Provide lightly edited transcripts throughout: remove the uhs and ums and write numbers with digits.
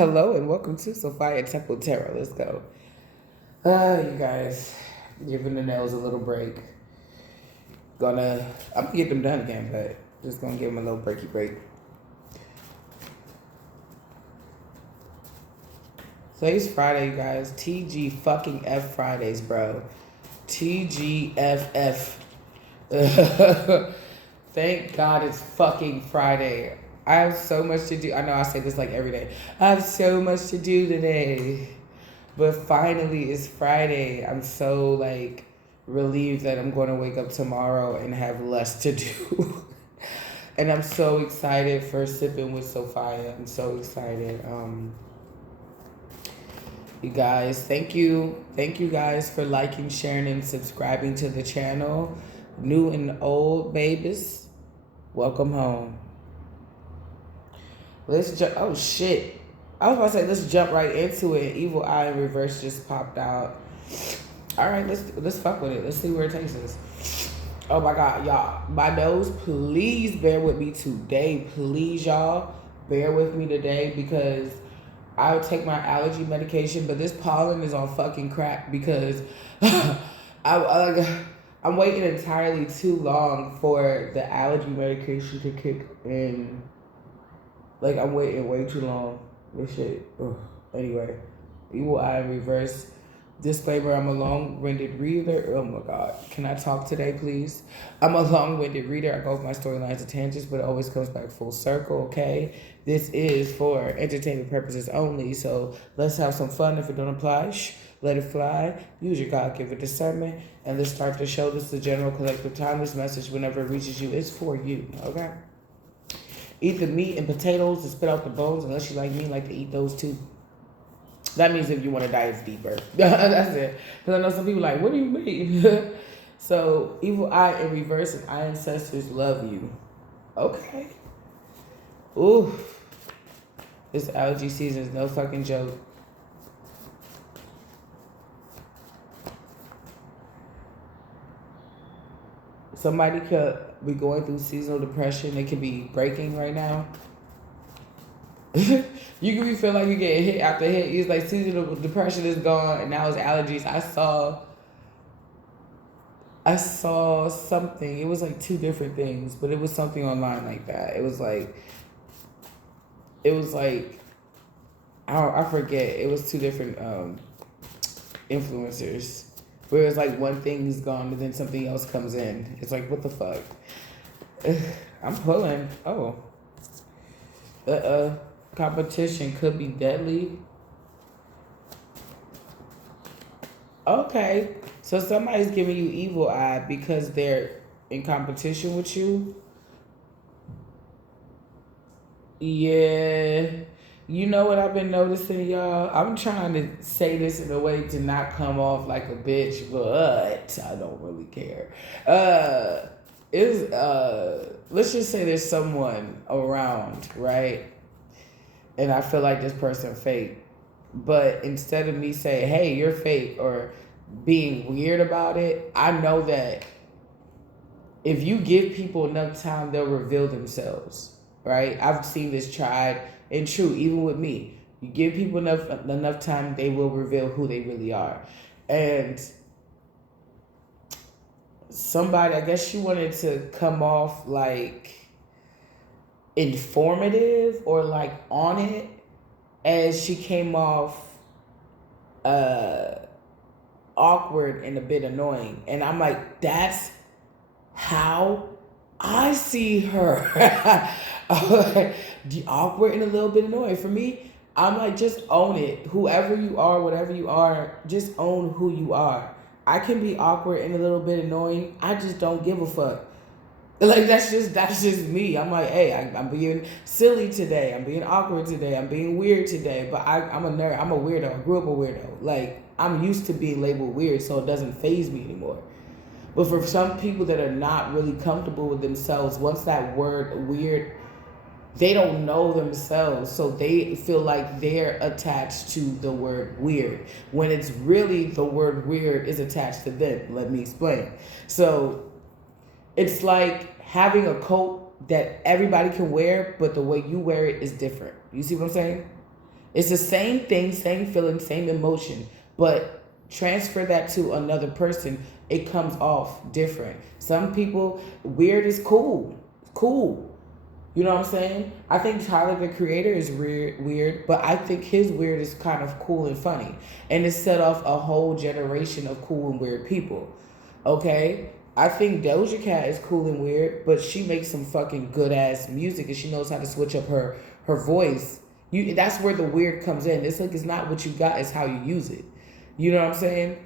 Hello and welcome to Sophia Temple Tarot. Let's go. You guys, giving the nails a little break. I'm gonna get them done again, but just gonna give them a little breaky break. Today's Friday, you guys. TG fucking F Fridays, bro. TGFF. Thank God it's fucking Friday. I have so much to do. I know I say this like every day. I have so much to do today. But finally it's Friday. I'm so like relieved that I'm going to wake up tomorrow and have less to do. And I'm so excited for sipping with Sophia. I'm so excited. You guys, thank you guys for liking, sharing, and subscribing to the channel. New and old babies, welcome home. Let's jump. Oh shit! I was about to say let's jump right into it. Evil Eye in Reverse just popped out. All right, let's fuck with it. Let's see where it takes us. Oh my God, y'all! My nose, please bear with me today. Please, y'all, bear with me today because I'll take my allergy medication, but this pollen is on fucking crack because I'm waiting entirely too long for the allergy medication to kick in. Like, I'm waiting way too long. This shit. Ugh. Anyway, Evil Eye in Reverse. Disclaimer, I'm a long-winded reader. Oh my God. Can I talk today, please? I'm a long-winded reader. I go with my storylines and tangents, but it always comes back full circle, okay? This is for entertainment purposes only, so let's have some fun. If it don't apply, let it fly. Use your God-given discernment, and let's start the show. This is the general collective timeless message. Whenever it reaches you, it's for you, okay? Eat the meat and potatoes and spit out the bones, unless you like me, like to eat those too. That means if you want to dive deeper. That's it. Because I know some people like, what do you mean? So, Evil Eye in Reverse and I Ancestors love you. Okay. Ooh. This allergy season is no fucking joke. Somebody could be going through seasonal depression. It could be breaking right now. You can be feel like you're getting hit after hit. It's like seasonal depression is gone, and now it's allergies. I saw something. It was like two different things, but it was something online like that. It was like I forget. It was two different influencers. Where it's like one thing is gone, but then something else comes in. It's like, what the fuck? I'm pulling. Oh. Competition could be deadly. Okay. So somebody's giving you evil eye because they're in competition with you. Yeah. You know what I've been noticing, y'all? I'm trying to say this in a way to not come off like a bitch, but I don't really care. Let's just say there's someone around, right? And I feel like this person fake. But instead of me saying, hey, you're fake, or being weird about it, I know that if you give people enough time, they'll reveal themselves, right? I've seen this tried and true, even with me. You give people enough time, they will reveal who they really are. And somebody, I guess she wanted to come off like informative or like on it, as she came off awkward and a bit annoying. And I'm like, that's how I see her. Awkward and a little bit annoying. For me, I'm like, just own it. Whoever you are, whatever you are, just own who you are. I can be awkward and a little bit annoying. I just don't give a fuck. Like, that's just me. I'm like, hey, I'm being silly today. I'm being awkward today. I'm being weird today. But I'm a nerd. I'm a weirdo. I grew up a weirdo. Like, I'm used to being labeled weird, so it doesn't faze me anymore. But for some people that are not really comfortable with themselves, once that word weird, they don't know themselves. So they feel like they're attached to the word weird, when it's really the word weird is attached to them. Let me explain. So it's like having a coat that everybody can wear, but the way you wear it is different. You see what I'm saying? It's the same thing, same feeling, same emotion, but transfer that to another person, it comes off different. Some people, weird is cool. Cool. You know what I'm saying? I think Tyler the Creator is weird, but I think his weird is kind of cool and funny. And it set off a whole generation of cool and weird people. Okay? I think Doja Cat is cool and weird, but she makes some fucking good ass music and she knows how to switch up her voice. That's where the weird comes in. It's like it's not what you got, it's how you use it. You know what I'm saying?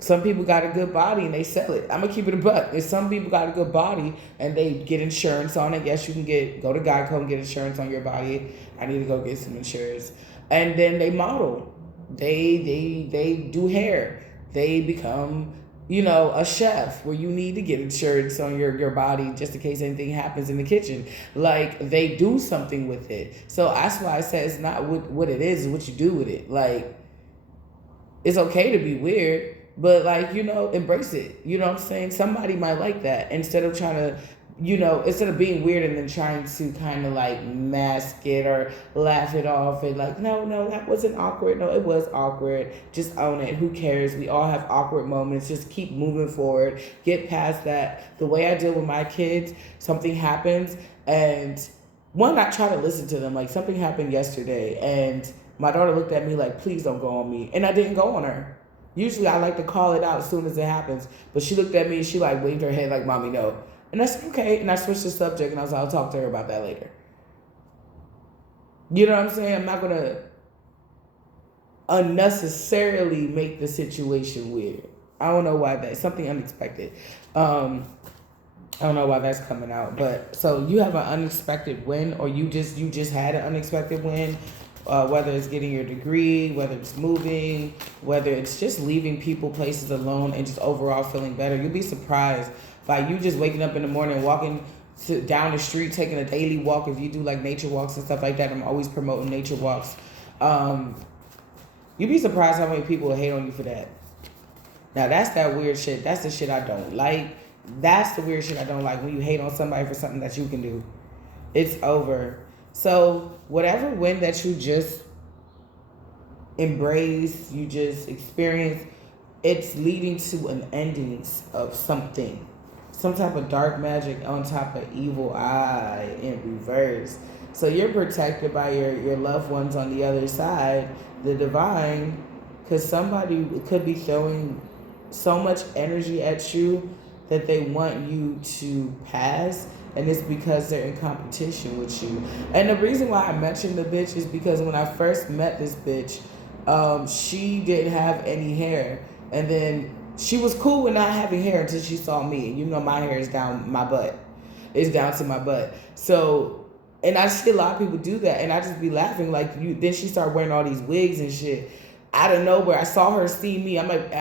Some people got a good body and they sell it. I'm gonna keep it a buck. If some people got a good body and they get insurance on it, yes, you can go to Geico and get insurance on your body. I need to go get some insurance. And then they model. They do hair. They become, a chef where you need to get insurance on your body just in case anything happens in the kitchen. Like, they do something with it. So that's why I said it's not what it is, it's what you do with it. Like, it's okay to be weird, but embrace it. You know what I'm saying? Somebody might like that instead of trying to, instead of being weird and then trying to kind of like mask it or laugh it off and like, no, that wasn't awkward. No, it was awkward. Just own it. Who cares? We all have awkward moments. Just keep moving forward. Get past that. The way I deal with my kids, something happens and I try to listen to them. Like, something happened yesterday and my daughter looked at me like, please don't go on me. And I didn't go on her. Usually I like to call it out as soon as it happens. But she looked at me and she like waved her head like, mommy, no. And I said, okay. And I switched the subject and I was like, I'll talk to her about that later. You know what I'm saying? I'm not going to unnecessarily make the situation weird. I don't know why that's something unexpected. I don't know why that's coming out. But so you have an unexpected win or you just had an unexpected win. Whether it's getting your degree, whether it's moving, whether it's just leaving people, places alone, and just overall feeling better. You'll be surprised by you just waking up in the morning, walking down the street, taking a daily walk. If you do like nature walks and stuff like that, I'm always promoting nature walks. You'd be surprised how many people hate on you for that. Now that's that weird shit. That's the shit I don't like. That's the weird shit I don't like, when you hate on somebody for something that you can do. It's over. So whatever win that you just embrace, you just experience, it's leading to an ending of something. Some type of dark magic on top of evil eye in reverse. So you're protected by your loved ones on the other side, the divine, because somebody could be throwing so much energy at you that they want you to pass. And it's because they're in competition with you. And the reason why I mentioned the bitch is because when I first met this bitch, she didn't have any hair. And then she was cool with not having hair until she saw me. And my hair is down my butt. It's down to my butt. So, and I see a lot of people do that. And I just be laughing like, then she started wearing all these wigs and shit. Out of nowhere, I saw her see me. I'm like,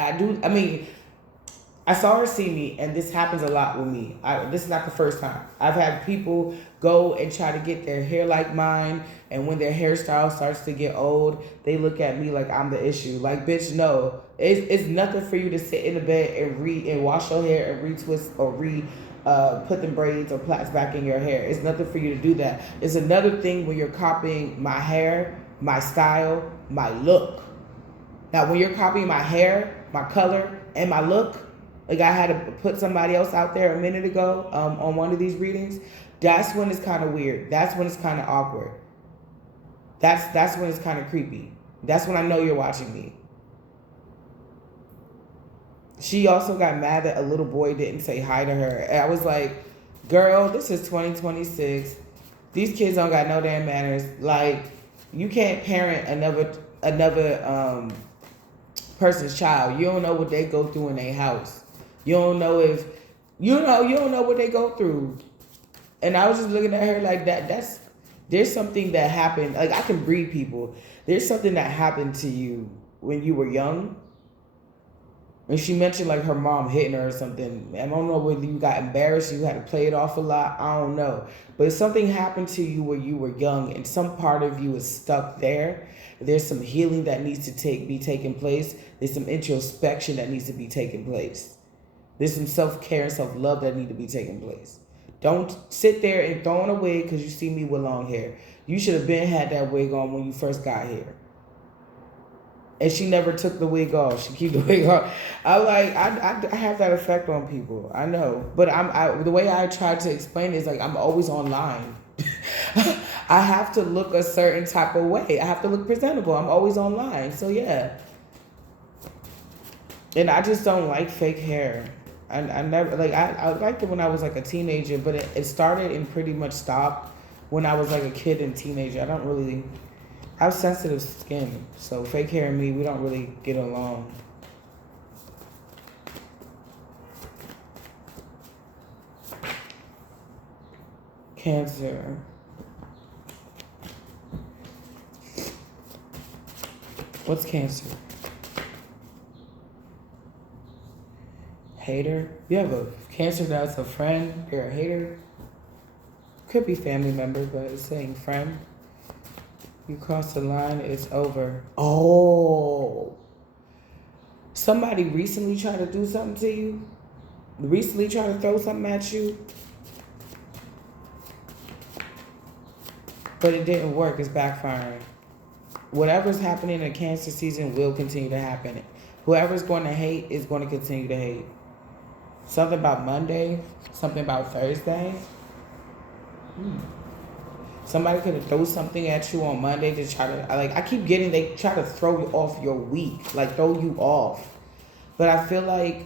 I saw her see me, and this happens a lot with me. This is not the first time. I've had people go and try to get their hair like mine, and when their hairstyle starts to get old, they look at me like I'm the issue. Like, bitch, no. It's nothing for you to sit in the bed and wash your hair and retwist or put them braids or plaits back in your hair. It's nothing for you to do that. It's another thing when you're copying my hair, my style, my look. Now, when you're copying my hair, my color, and my look, like I had to put somebody else out there a minute ago on one of these readings, that's when it's kind of weird. That's when it's kind of awkward. That's when it's kind of creepy. That's when I know you're watching me. She also got mad that a little boy didn't say hi to her. And I was like, girl, this is 2026. These kids don't got no damn manners. Like, you can't parent another person's child. You don't know what they go through in their house. You don't know you don't know what they go through. And I was just looking at her like there's something that happened. Like, I can read people. There's something that happened to you when you were young. And she mentioned like her mom hitting her or something. I don't know whether you got embarrassed, you had to play it off a lot. I don't know. But something happened to you when you were young and some part of you is stuck there. There's some healing that needs to be taking place. There's some introspection that needs to be taking place. There's some self-care and self-love that need to be taking place. Don't sit there and throw on a wig because you see me with long hair. You should have been had that wig on when you first got here. And she never took the wig off. She keep the wig on. I have that effect on people. I know, but the way I try to explain it is like I'm always online. I have to look a certain type of way. I have to look presentable. I'm always online. So yeah. And I just don't like fake hair. I never like I liked it when I was like a teenager, but it started and pretty much stopped when I was like a kid and teenager. I don't really I have sensitive skin, so fake hair and me, we don't really get along. Cancer. What's Cancer? Hater? You have a Cancer that's a friend? You're a hater? Could be family member, but it's saying friend. You cross the line, it's over. Oh. Somebody recently tried to do something to you? Recently tried to throw something at you? But it didn't work. It's backfiring. Whatever's happening in Cancer season will continue to happen. Whoever's going to hate is going to continue to hate. Something about Monday. Something about Thursday. Somebody could have thrown something at you on Monday to try to, like, I keep getting, they try to throw you off your week, like throw you off. But I feel like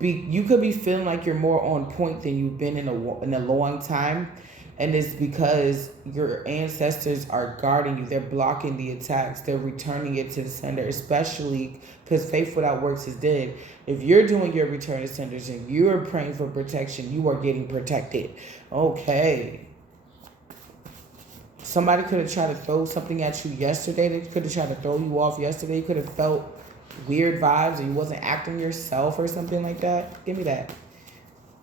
you could be feeling like you're more on point than you've been in a long time. And it's because your ancestors are guarding you. They're blocking the attacks. They're returning it to the sender, especially because faith without works is dead. If you're doing your return to senders and you're praying for protection, you are getting protected. Okay. Somebody could have tried to throw something at you yesterday. They could have tried to throw you off yesterday. You could have felt weird vibes and you wasn't acting yourself or something like that. Give me that.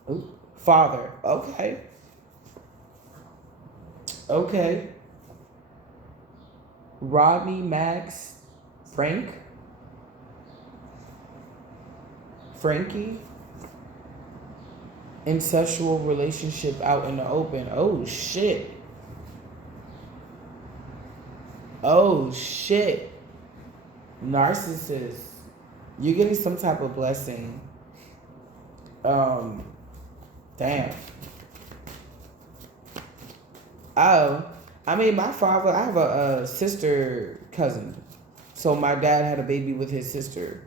Ooh. Father. Okay. Okay. Rodney, Max, Frankie. Incestual relationship out in the open. Oh, shit. Oh, shit. Narcissist. You're getting some type of blessing. Damn. Oh, I mean, my father, I have a sister cousin. So my dad had a baby with his sister.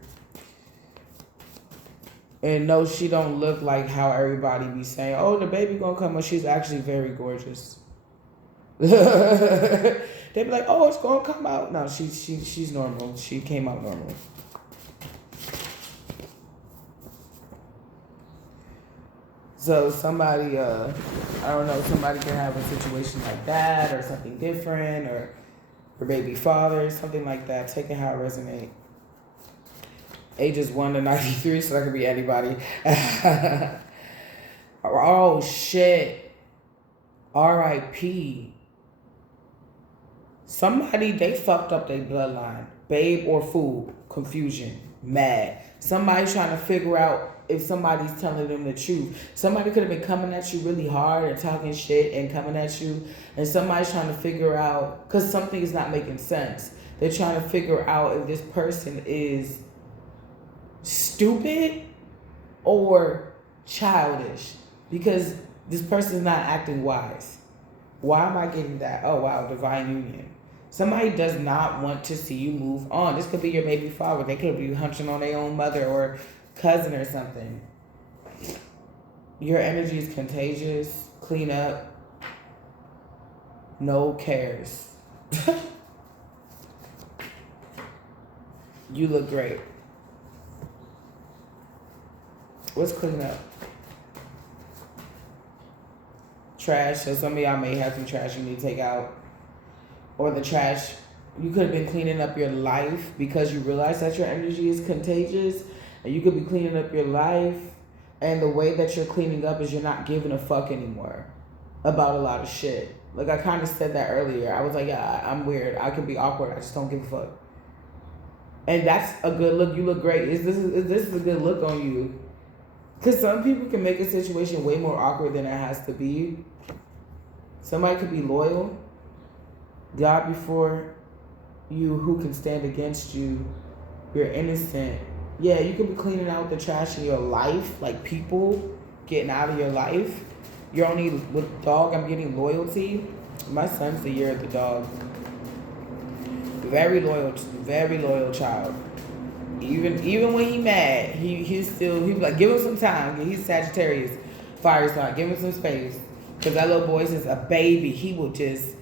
And no, she don't look like how everybody be saying, oh, the baby gonna come. Well, she's actually very gorgeous. They be like, oh, it's gonna come out. No, she's normal. She came out normal. So somebody, I don't know, somebody can have a situation like that or something different or her baby father, something like that. Take it how it resonates. Ages 1 to 93, so that could be anybody. Oh, shit. R.I.P. Somebody, they fucked up their bloodline. Babe or fool. Confusion. Mad. Somebody trying to figure out if somebody's telling them the truth. Somebody could have been coming at you really hard and talking shit and coming at you. And somebody's trying to figure out, because something is not making sense. They're trying to figure out if this person is stupid or childish. Because this person is not acting wise. Why am I getting that? Oh, wow, divine union. Somebody does not want to see you move on. This could be your baby father. They could be hunching on their own mother or cousin or something. Your energy is contagious. Clean up. No cares. You look great. What's clean up? Trash. So some of y'all may have some trash you need to take out. Or the trash, you could have been cleaning up your life because you realize that your energy is contagious. And you could be cleaning up your life. And the way that you're cleaning up is you're not giving a fuck anymore about a lot of shit. Like I kind of said that earlier. I was like, yeah, I'm weird. I can be awkward. I just don't give a fuck. And that's a good look. You look great. This is a good look on you. Because some people can make a situation way more awkward than it has to be. Somebody could be loyal. God before you, who can stand against you? You're innocent. Yeah, you could be cleaning out the trash in your life, like people getting out of your life. You're only with dog. I'm getting loyalty. My son's the year of the dog. Very loyal child. Even when he mad, he was like, give him some time. He's Sagittarius, fire sign. Give him some space, cause that little boy is a baby. He will just,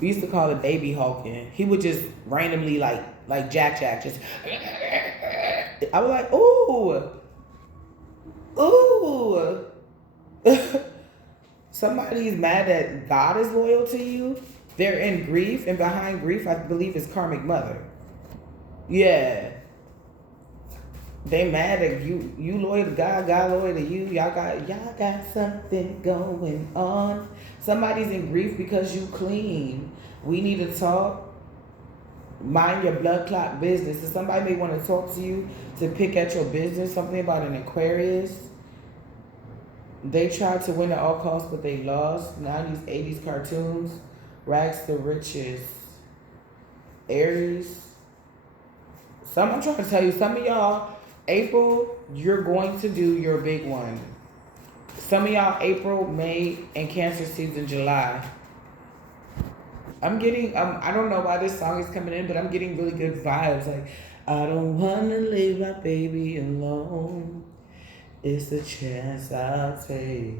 we used to call it baby hulking. He would just randomly like Jack just. I was like, ooh. Somebody's mad that God is loyal to you. They're in grief, and behind grief, I believe, is karmic mother. Yeah. They mad at you. You loyal to God, God loyal to you. Y'all got something going on. Somebody's in grief because you clean. We need to talk. Mind your blood clot business. If somebody may want to talk to you to pick at your business, something about an Aquarius. They tried to win at all costs, but they lost. 90s, 80s cartoons. Rags to riches. Aries. I'm trying to tell you, some of y'all, April, you're going to do your big one. Some of y'all, April, May, and Cancer season, July. I'm getting, I don't know why this song is coming in, but I'm getting really good vibes. Like, I don't want to leave my baby alone. It's the chance I'll take.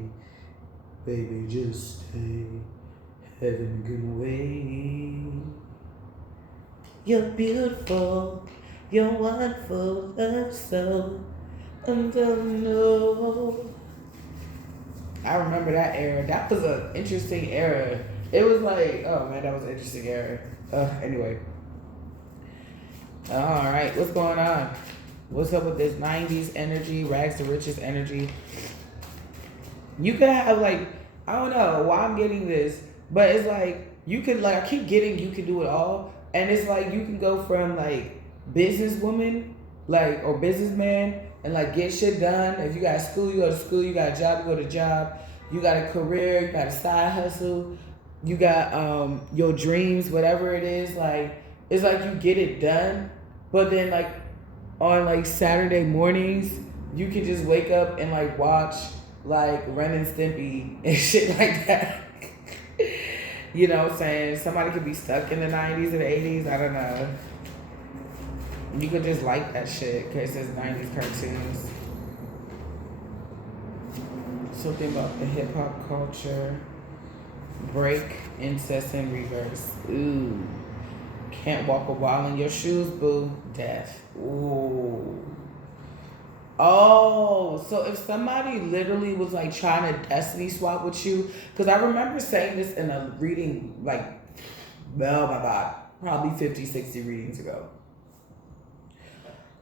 Baby, just stay. Heaven can wait. You're beautiful. You're wonderful. Love so. And don't know. I remember that era. That was an interesting era. It was like, oh man, that was an interesting era. Anyway. All right, what's going on? What's up with this 90s energy, rags to riches energy? You could have like, I don't know why I'm getting this, but it's like, you could like, I keep getting you can do it all. And it's like, you can go from like businesswoman, like, or businessman, and like get shit done. If you got school, you go to school. You got a job, you go to job. You got a career, you got a side hustle. You got your dreams, whatever it is. Like, it's like you get it done. But then like on like Saturday mornings, you can just wake up and like watch like Ren and Stimpy and shit like that. You know what I'm saying? Somebody could be stuck in the 90s or the 80s. I don't know. You could just like that shit because it's 90s cartoons. Something about the hip hop culture. Break, incest, and reverse. Ooh. Can't walk a while in your shoes, boo. Death. Ooh. Oh, so if somebody literally was like trying to destiny swap with you, because I remember saying this in a reading like, oh my God, probably 50, 60 readings ago.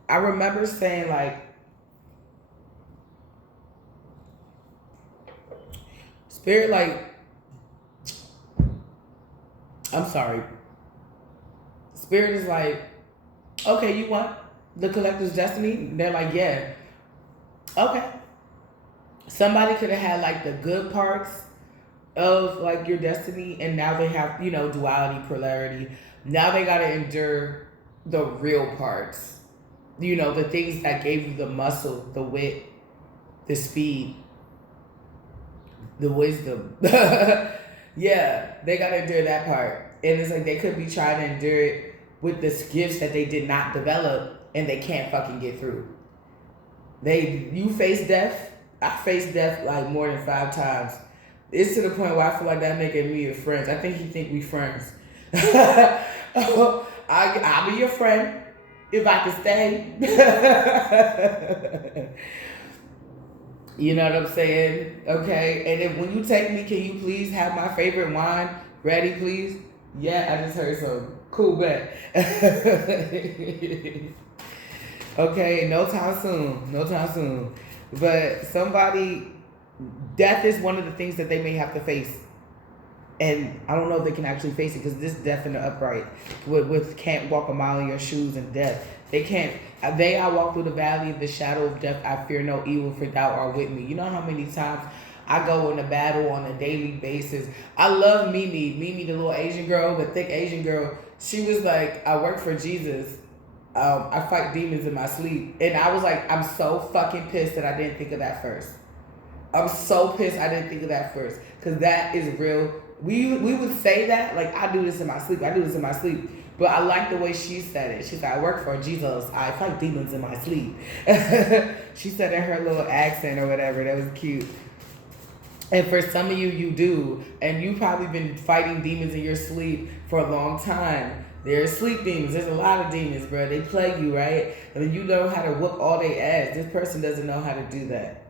I remember saying like, Spirit, like, I'm sorry. Spirit is like, okay, you want the collector's destiny? They're like, yeah. Okay. Somebody could have had like the good parts of like your destiny, and now they have, you know, duality, polarity. Now they got to endure the real parts. You know, the things that gave you the muscle, the wit, the speed, the wisdom. Yeah, they got to endure that part. And it's like they could be trying to endure it with the gifts that they did not develop, and they can't fucking get through. You face death. I faced death like more than 5 times. It's to the point where I feel like that nigga and me are friends. I think he think we friends. I'll be your friend if I can stay. You know what I'm saying? Okay. And then when you take me, can you please have my favorite wine ready, please? Yeah, I just heard some cool bet. Okay, no time soon. But death is one of the things that they may have to face. And I don't know if they can actually face it, because this death in the upright with can't walk a mile in your shoes and death. They can't. I walk through the valley of the shadow of death. I fear no evil, for thou art with me. You know how many times I go into battle on a daily basis. I love Mimi, the little Asian girl, the thick Asian girl. She was like, I work for Jesus. I fight demons in my sleep. And I was like, I'm so fucking pissed that I didn't think of that first. I'm so pissed I didn't think of that first. Because that is real. We would say that, like, I do this in my sleep. I do this in my sleep. But I like the way she said it. She's like, I work for Jesus. I fight demons in my sleep. She said in her little accent or whatever. That was cute. And for some of you, you do. And you've probably been fighting demons in your sleep for a long time. There's sleep demons. There's a lot of demons, bro. They plague you, right? And you know how to whoop all their ass. This person doesn't know how to do that.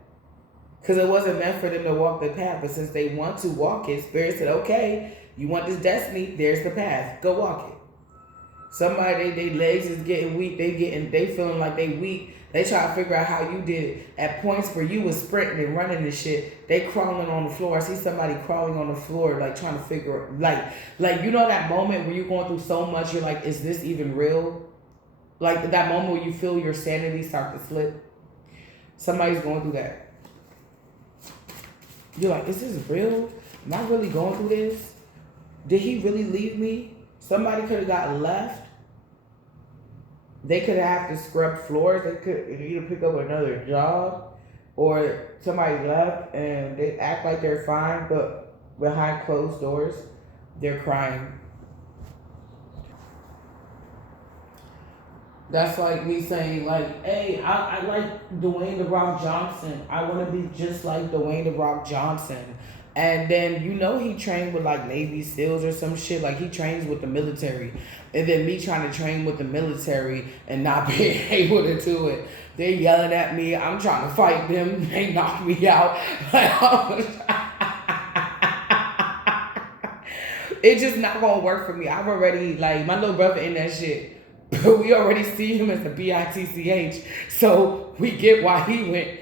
Because it wasn't meant for them to walk the path. But since they want to walk it, Spirit said, okay, you want this destiny, there's the path. Go walk it. Somebody, their legs is getting weak. They feeling like they weak. They try to figure out how you did it. At points where you was sprinting and running and shit, they crawling on the floor. I see somebody crawling on the floor, like trying to figure, like you know that moment where you're going through so much, you're like, is this even real? Like that moment where you feel your sanity start to slip. Somebody's going through that. You're like, is this real? Am I really going through this? Did he really leave me? Somebody could have got left. They could have to scrub floors. They could either pick up another job, or somebody left and they act like they're fine, but behind closed doors, they're crying. That's like me saying, like, hey, I like Dwayne The Rock Johnson. I want to be just like Dwayne The Rock Johnson. And then, you know, he trained with like Navy SEALs or some shit. Like he trains with the military. And then me trying to train with the military and not being able to do it. They're yelling at me. I'm trying to fight them. They knock me out. It's just not going to work for me. I've already, like, my little brother in that shit. We already see him as the BITCH. So we get why he went.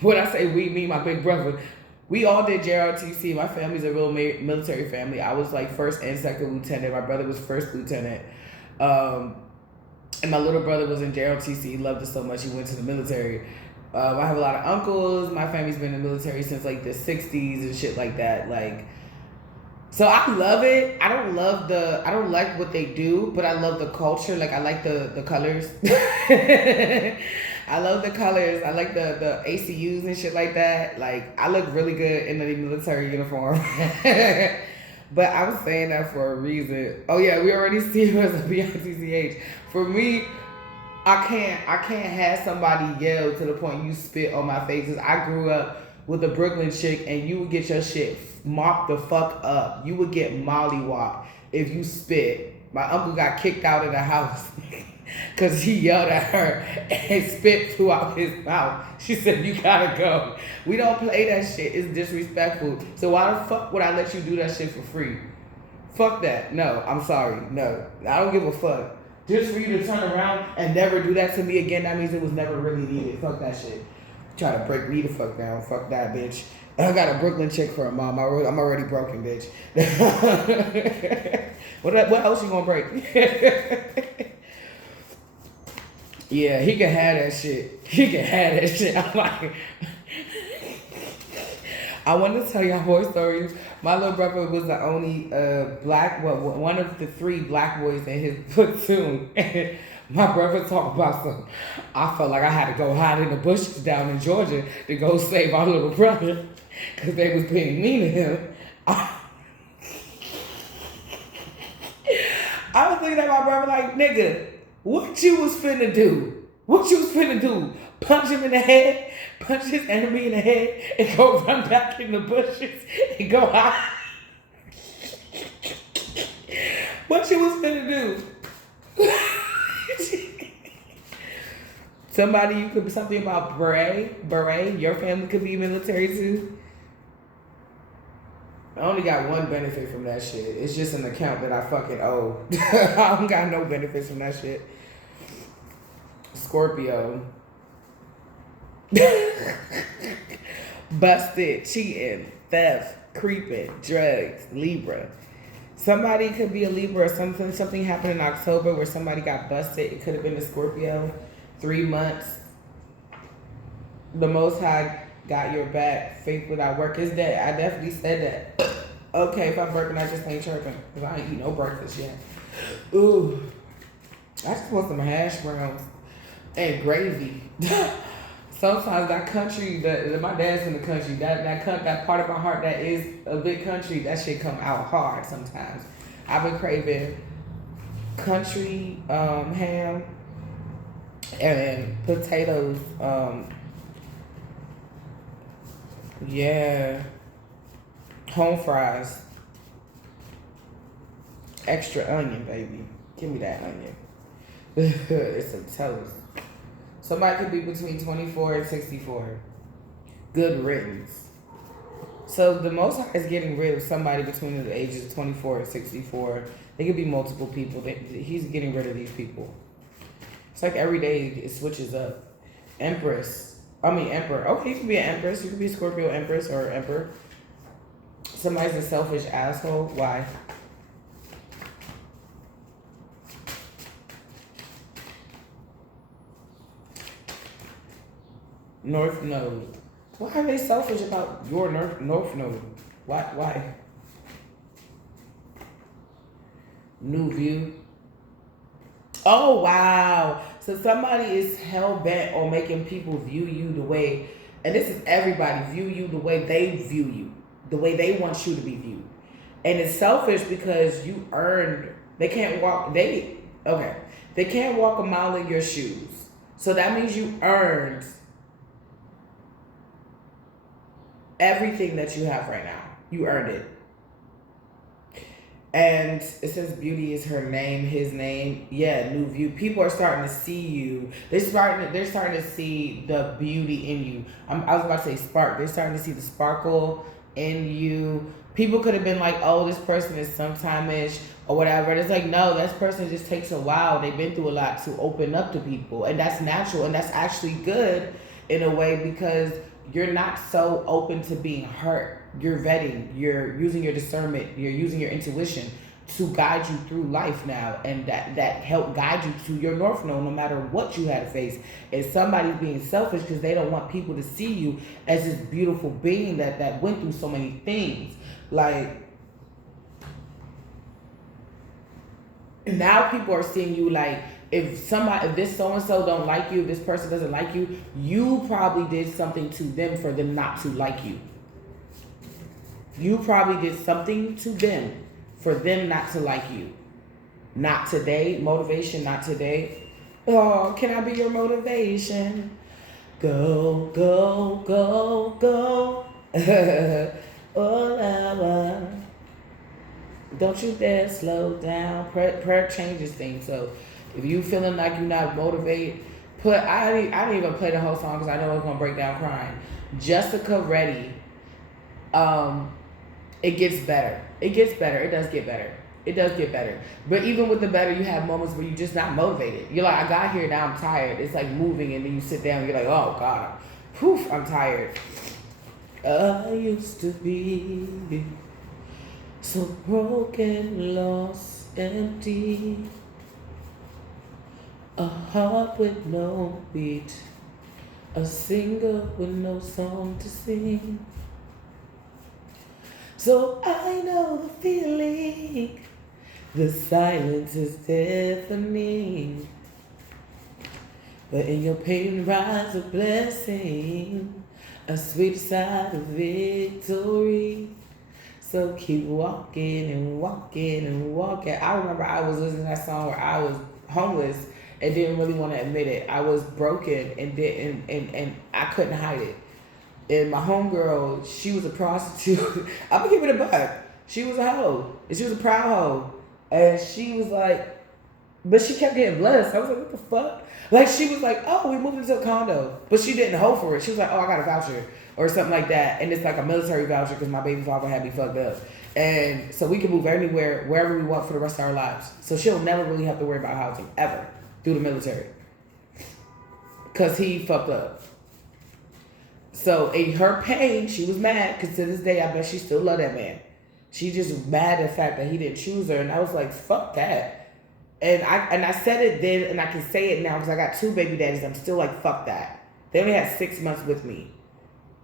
When I say we, me, my big brother, we all did JROTC. My family's a real military family. I was like first and second lieutenant. My brother was first lieutenant. And my little brother was in JROTC. He loved it so much he went to the military. I have a lot of uncles. My family's been in the military since like the 60s and shit like that. Like, so I love it. I don't like what they do, but I love the culture. Like I like the colors. I love the colors. I like the ACUs and shit like that. Like I look really good in the military uniform. But I was saying that for a reason. Oh yeah, we already see him as a BITCH. For me, I can't have somebody yell to the point you spit on my face. I grew up with a Brooklyn chick and you would get your shit mopped the fuck up. You would get mollywopped if you spit. My uncle got kicked out of the house because he yelled at her and spit flew out his mouth. She said, you gotta go. We don't play that shit. It's disrespectful. So why the fuck would I let you do that shit for free? Fuck that. No, I'm sorry. No, I don't give a fuck. Just for you to turn around and never do that to me again, that means it was never really needed. Fuck that shit. Try to break me the fuck down. Fuck that, bitch. I got a Brooklyn chick for a mom. I'm already broken, bitch. What else you gonna break? Yeah, he can have that shit. I'm like, I want to tell y'all more stories. My little brother was the only one of the 3 black boys in his platoon. My brother talked about some. I felt like I had to go hide in the bushes down in Georgia to go save my little brother because they was being mean to him. I was looking at my brother like, nigga, what you was finna do? What you was finna do? Punch him in the head, punch his enemy in the head, and go run back in the bushes and go hide? What you was finna do? Somebody, you could be something about beret. Your family could be military too. I only got one benefit from that shit. It's just an account that I fucking owe. I don't got no benefits from that shit. Scorpio. Busted, cheating, theft, creeping, drugs, Libra. Somebody could be a Libra or something happened in October where somebody got busted. It could have been a Scorpio. 3 months. The Most High got your back. Faith without work is dead. I definitely said that. Okay, if I'm working, I just ain't chirping. Because I ain't eat no breakfast yet. Ooh. I just want some hash browns and gravy. Sometimes that country, my dad's in the country, that part of my heart that is a big country, that shit come out hard sometimes. I've been craving country ham and potatoes. Yeah, home fries, extra onion, baby. Give me that onion. It's a toast. Somebody could be between 24 and 64. Good riddance. So the Most High is getting rid of somebody between the ages of 24 and 64. They could be multiple people. He's getting rid of these people. It's like every day it switches up. Emperor. Okay, you can be an empress. You can be a Scorpio empress or emperor. Somebody's a selfish asshole. Why? North Node. Why are they selfish about your North Node? Why? New View. Oh, wow. So somebody is hell-bent on making people view you the way, and this is everybody, view you the way they view you, the way they want you to be viewed. And it's selfish because you earned, they can't walk a mile in your shoes. So that means you earned everything that you have right now. You earned it. And it says beauty is her name, his name. Yeah, New View. People are starting to see you. They're starting to see the beauty in you. I was about to say spark. They're starting to see the sparkle in you. People could have been like, oh, this person is sometime-ish or whatever. And it's like, no, this person just takes a while. They've been through a lot to open up to people. And that's natural. And that's actually good in a way because you're not so open to being hurt. You're vetting, you're using your discernment, you're using your intuition to guide you through life now, and that help guide you to your North Node no matter what you had to face. And somebody's being selfish because they don't want people to see you as this beautiful being that went through so many things. Like, now people are seeing you like, if this so-and-so don't like you, if this person doesn't like you, you probably did something to them for them not to like you. You probably did something to them for them not to like you. Not today. Motivation, not today. Oh, can I be your motivation? Go, go, go, go. Oh, don't you dare slow down. Prayer changes things. So if you feeling like you're not motivated, I didn't even play the whole song because I know I was going to break down crying. Jessica Reddy. It gets better. It gets better. It does get better. It does get better. But even with the better, you have moments where you're just not motivated. You're like, I got here, now I'm tired. It's like moving, and then you sit down and you're like, oh, God. Poof, I'm tired. I used to be so broken, lost, empty. A heart with no beat. A singer with no song to sing. So I know the feeling, the silence is deafening. But in your pain rides a blessing, a sweet side of victory. So keep walking and walking and walking. I remember I was listening to that song where I was homeless and didn't really want to admit it. I was broken and I couldn't hide it. And my homegirl, she was a prostitute. I'm gonna keep it a buck. She was a hoe. And she was a proud hoe. And she was like, but she kept getting blessed. I was like, what the fuck? Like, she was like, oh, we moved into a condo. But she didn't hoe for it. She was like, oh, I got a voucher. Or something like that. And it's like a military voucher because my baby father had me fucked up. And so we can move anywhere, wherever we want for the rest of our lives. So she'll never really have to worry about housing, ever, through the military. Because he fucked up. So in her pain, she was mad because to this day, I bet she still love that man. She just mad at the fact that he didn't choose her. And I was like, fuck that. And I said it then, and I can say it now because I got 2 baby daddies. I'm still like, fuck that. They only had 6 months with me.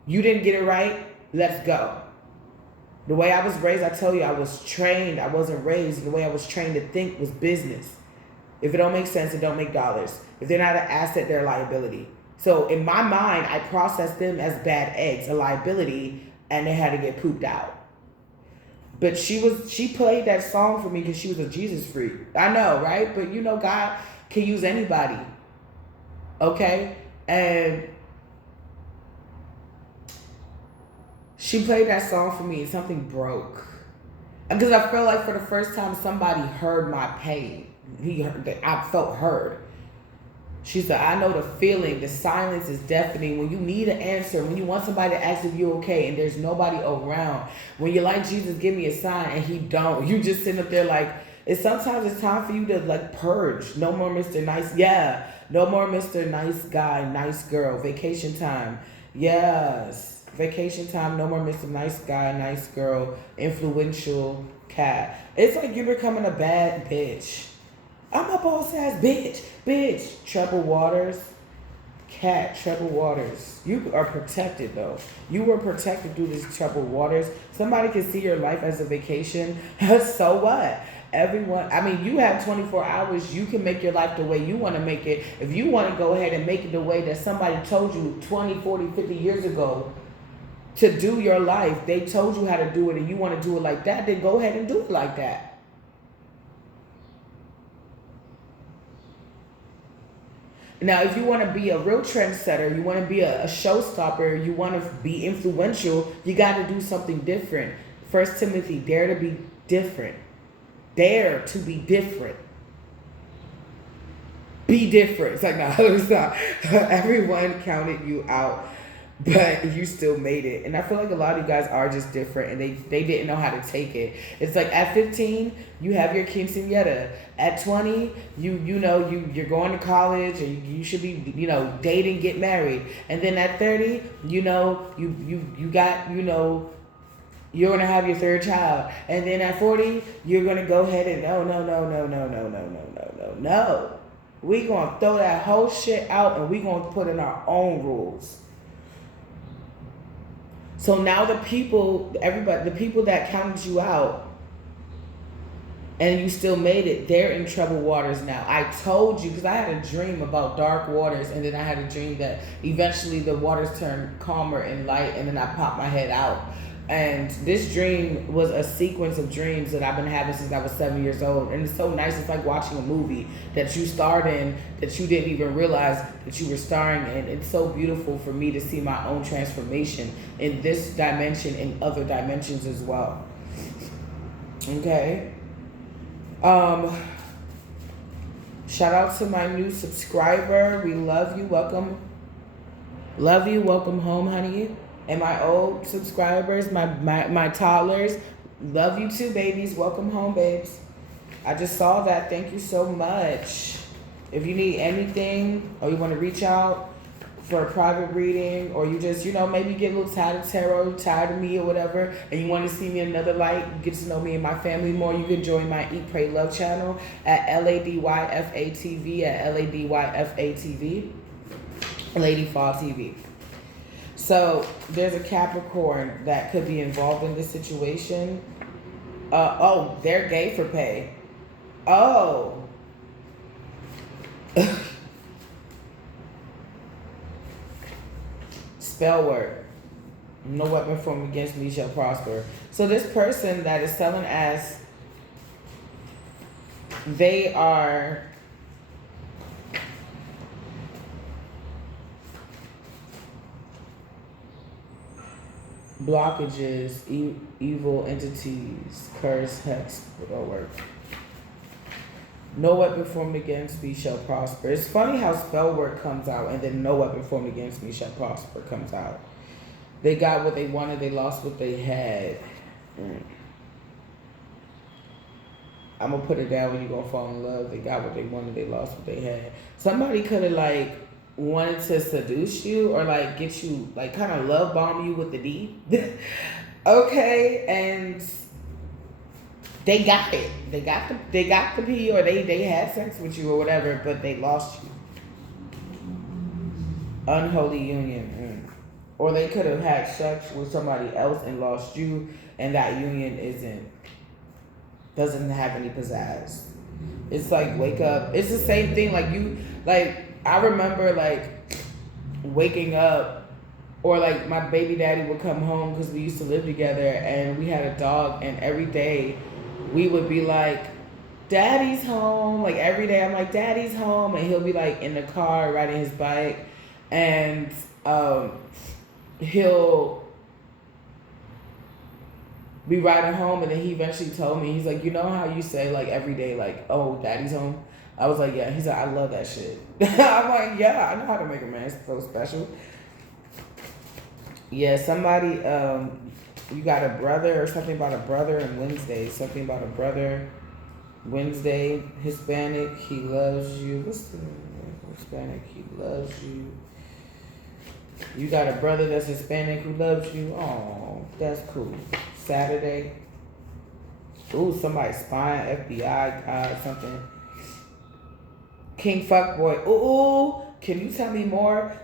You didn't get it right? Let's go. The way I was raised, I tell you, I was trained. I wasn't raised. The way I was trained to think was business. If it don't make sense, it don't make dollars. If they're not an asset, they're a liability. So in my mind, I processed them as bad eggs, a liability, and they had to get pooped out. But she played that song for me because she was a Jesus freak. I know, right? But you know, God can use anybody. Okay? And she played that song for me and something broke. Because I felt like for the first time somebody heard my pain. I felt heard. She said, I know the feeling. The silence is deafening. When you need an answer, when you want somebody to ask if you're okay and there's nobody around. When you're like, Jesus, give me a sign, and he don't. You just sitting up there like, sometimes it's time for you to like purge. No more Mr. Nice. Yeah. No more Mr. Nice Guy, nice girl. Vacation time. Yes. Vacation time. No more Mr. Nice Guy, nice girl. Influential cat. It's like you're becoming a bad bitch. I'm a boss ass bitch. Bitch. Trouble Waters. Cat. Trouble Waters. You are protected though. You were protected through this Trouble Waters. Somebody can see your life as a vacation. So what? Everyone, I mean, you have 24 hours. You can make your life the way you want to make it. If you want to go ahead and make it the way that somebody told you 20, 40, 50 years ago to do your life, they told you how to do it and you want to do it like that, then go ahead and do it like that. Now, if you want to be a real trendsetter, you want to be a showstopper, you want to be influential, you got to do something different. 1 Timothy, dare to be different. Dare to be different. Be different. It's like, no, it's not. Everyone counted you out, but you still made it. And I feel like a lot of you guys are just different, and they didn't know how to take it. It's like at 15, you have your quinceañera. At 20, you're going to college, and you should be, dating, get married. And then at 30, you got, you're going to have your third child. And then at 40, you're going to go ahead and no. We going to throw that whole shit out and we going to put in our own rules. So now the people that counted you out and you still made it, they're in troubled waters now. I told you, because I had a dream about dark waters, and then I had a dream that eventually the waters turned calmer and light, and then I popped my head out. And this dream was a sequence of dreams that I've been having since I was 7 years old. And it's so nice. It's like watching a movie that you starred in that you didn't even realize that you were starring in. It's so beautiful for me to see my own transformation in this dimension and other dimensions as well. Okay. Shout out to my new subscriber. We love you. Welcome. Love you. Welcome home, honey. And my old subscribers, my toddlers, love you too, babies. Welcome home, babes. I just saw that. Thank you so much. If you need anything or you want to reach out for a private reading, or you just, maybe get a little tired of tarot, tired of me or whatever, and you want to see me in another light, get to know me and my family more, you can join my Eat, Pray, Love channel at LADYFATV, at LADYFATV, Lady Fall TV. So there's a Capricorn that could be involved in this situation. They're gay for pay. Oh. Spell word. No weapon formed against me shall prosper. So this person that is selling ass, they are blockages, evil entities, curse, hex, will work. No weapon formed against me shall prosper. It's funny how spell work comes out and then no weapon formed against me shall prosper comes out. They got what they wanted, they lost what they had. I'm going to put it down when you're going to fall in love. They got what they wanted, they lost what they had. Somebody could have wanted to seduce you or get you kind of love bomb you with the D. Okay, and they got it. They got the P, or they had sex with you or whatever, but they lost you. Unholy union. Or they could have had sex with somebody else and lost you, and that union doesn't have any pizzazz. It's like wake up. It's the same thing. I remember waking up, or my baby daddy would come home because we used to live together and we had a dog, and every day we would be like, Daddy's home. Like every day I'm like, Daddy's home, and he'll be in the car riding his bike, and he'll be riding home, and then he eventually told me, he's like, you know how you say every day oh, Daddy's home? I was like, yeah. He's like, I love that shit. I'm like, yeah, I know how to make a man so special. Yeah, somebody, you got a brother or something about a brother on Wednesday. Something about a brother Wednesday, Hispanic, he loves you. What's the Hispanic, he loves you. You got a brother that's Hispanic who loves you. Oh, that's cool. Saturday. Ooh, somebody spying, FBI, something. King Fuckboy. Ooh, can you tell me more?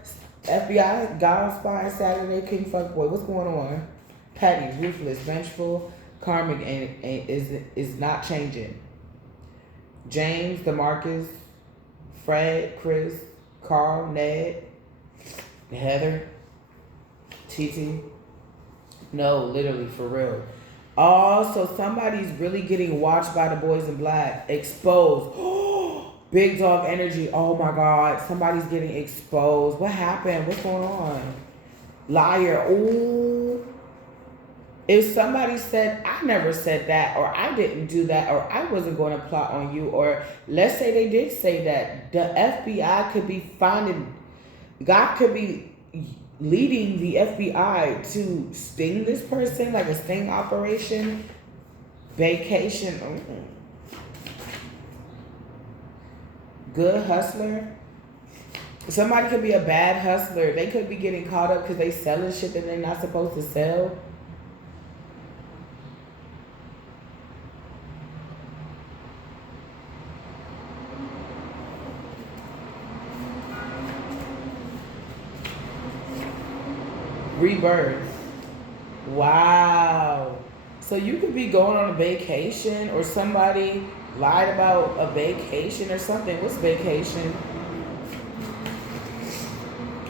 FBI, God spying Saturday, King Fuckboy. What's going on? Petty, ruthless, vengeful, karmic, and is not changing. James, DeMarcus, Fred, Chris, Carl, Ned, Heather, TT. No, literally, for real. Oh, so somebody's really getting watched by the boys in black. Exposed. Big dog energy. Oh my God. Somebody's getting exposed. What happened? What's going on? Liar. Ooh. If somebody said, I never said that, or I didn't do that, or I wasn't going to plot on you, or let's say they did say that, the FBI could be finding, God could be leading the FBI to sting this person, like a sting operation, vacation. Good hustler. Somebody could be a bad hustler. They could be getting caught up because they selling shit that they're not supposed to sell. Rebirth. Wow. So you could be going on a vacation, or somebody lied about a vacation or something. What's vacation?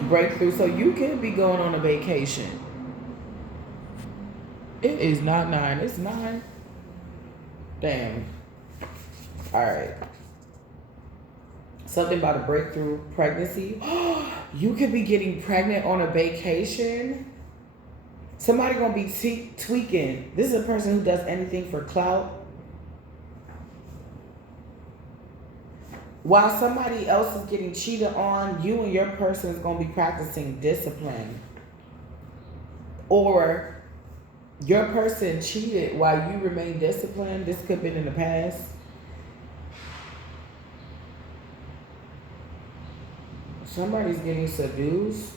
Breakthrough. So you could be going on a vacation. It is not 9. It's 9. Damn. All right. Something about a breakthrough pregnancy. You could be getting pregnant on a vacation. Somebody gonna be tweaking. This is a person who does anything for clout. While somebody else is getting cheated on, you and your person is gonna be practicing discipline. Or your person cheated while you remain disciplined. This could have been in the past. Somebody's getting seduced.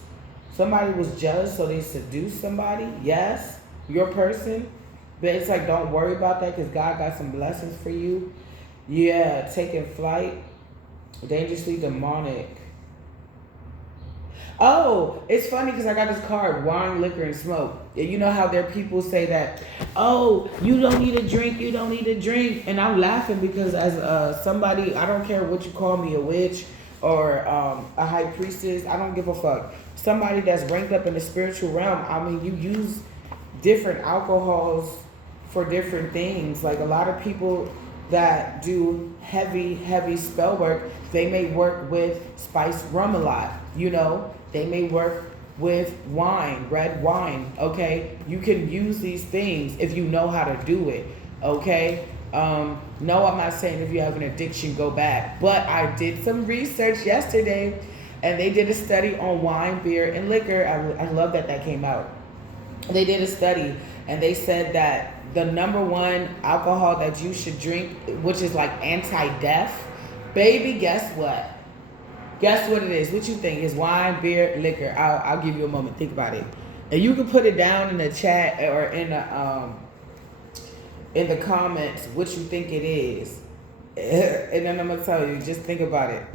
Somebody was jealous, so they seduced somebody. Yes, your person. But it's like, don't worry about that because God got some blessings for you. Yeah, taking flight. Dangerously demonic. Oh, it's funny because I got this card, wine, liquor, and smoke. You know how there are people say that, oh, you don't need a drink, you don't need a drink. And I'm laughing because as somebody, I don't care what you call me, a witch or a high priestess, I don't give a fuck. Somebody that's ranked up in the spiritual realm, I mean, you use different alcohols for different things. Like a lot of people that do heavy spell work, they may work with spiced rum a lot, you know? They may work with wine, red wine, okay? You can use these things if you know how to do it, okay? No, I'm not saying if you have an addiction, go back. But I did some research yesterday, and they did a study on wine, beer, and liquor. I love that came out. They did a study, and they said that the number one alcohol that you should drink, which is like anti-death, baby, guess what? Guess what it is? What you think? Is wine, beer, liquor. I'll give you a moment. Think about it. And you can put it down in the chat or in the comments what you think it is. And then I'm going to tell you, just think about it.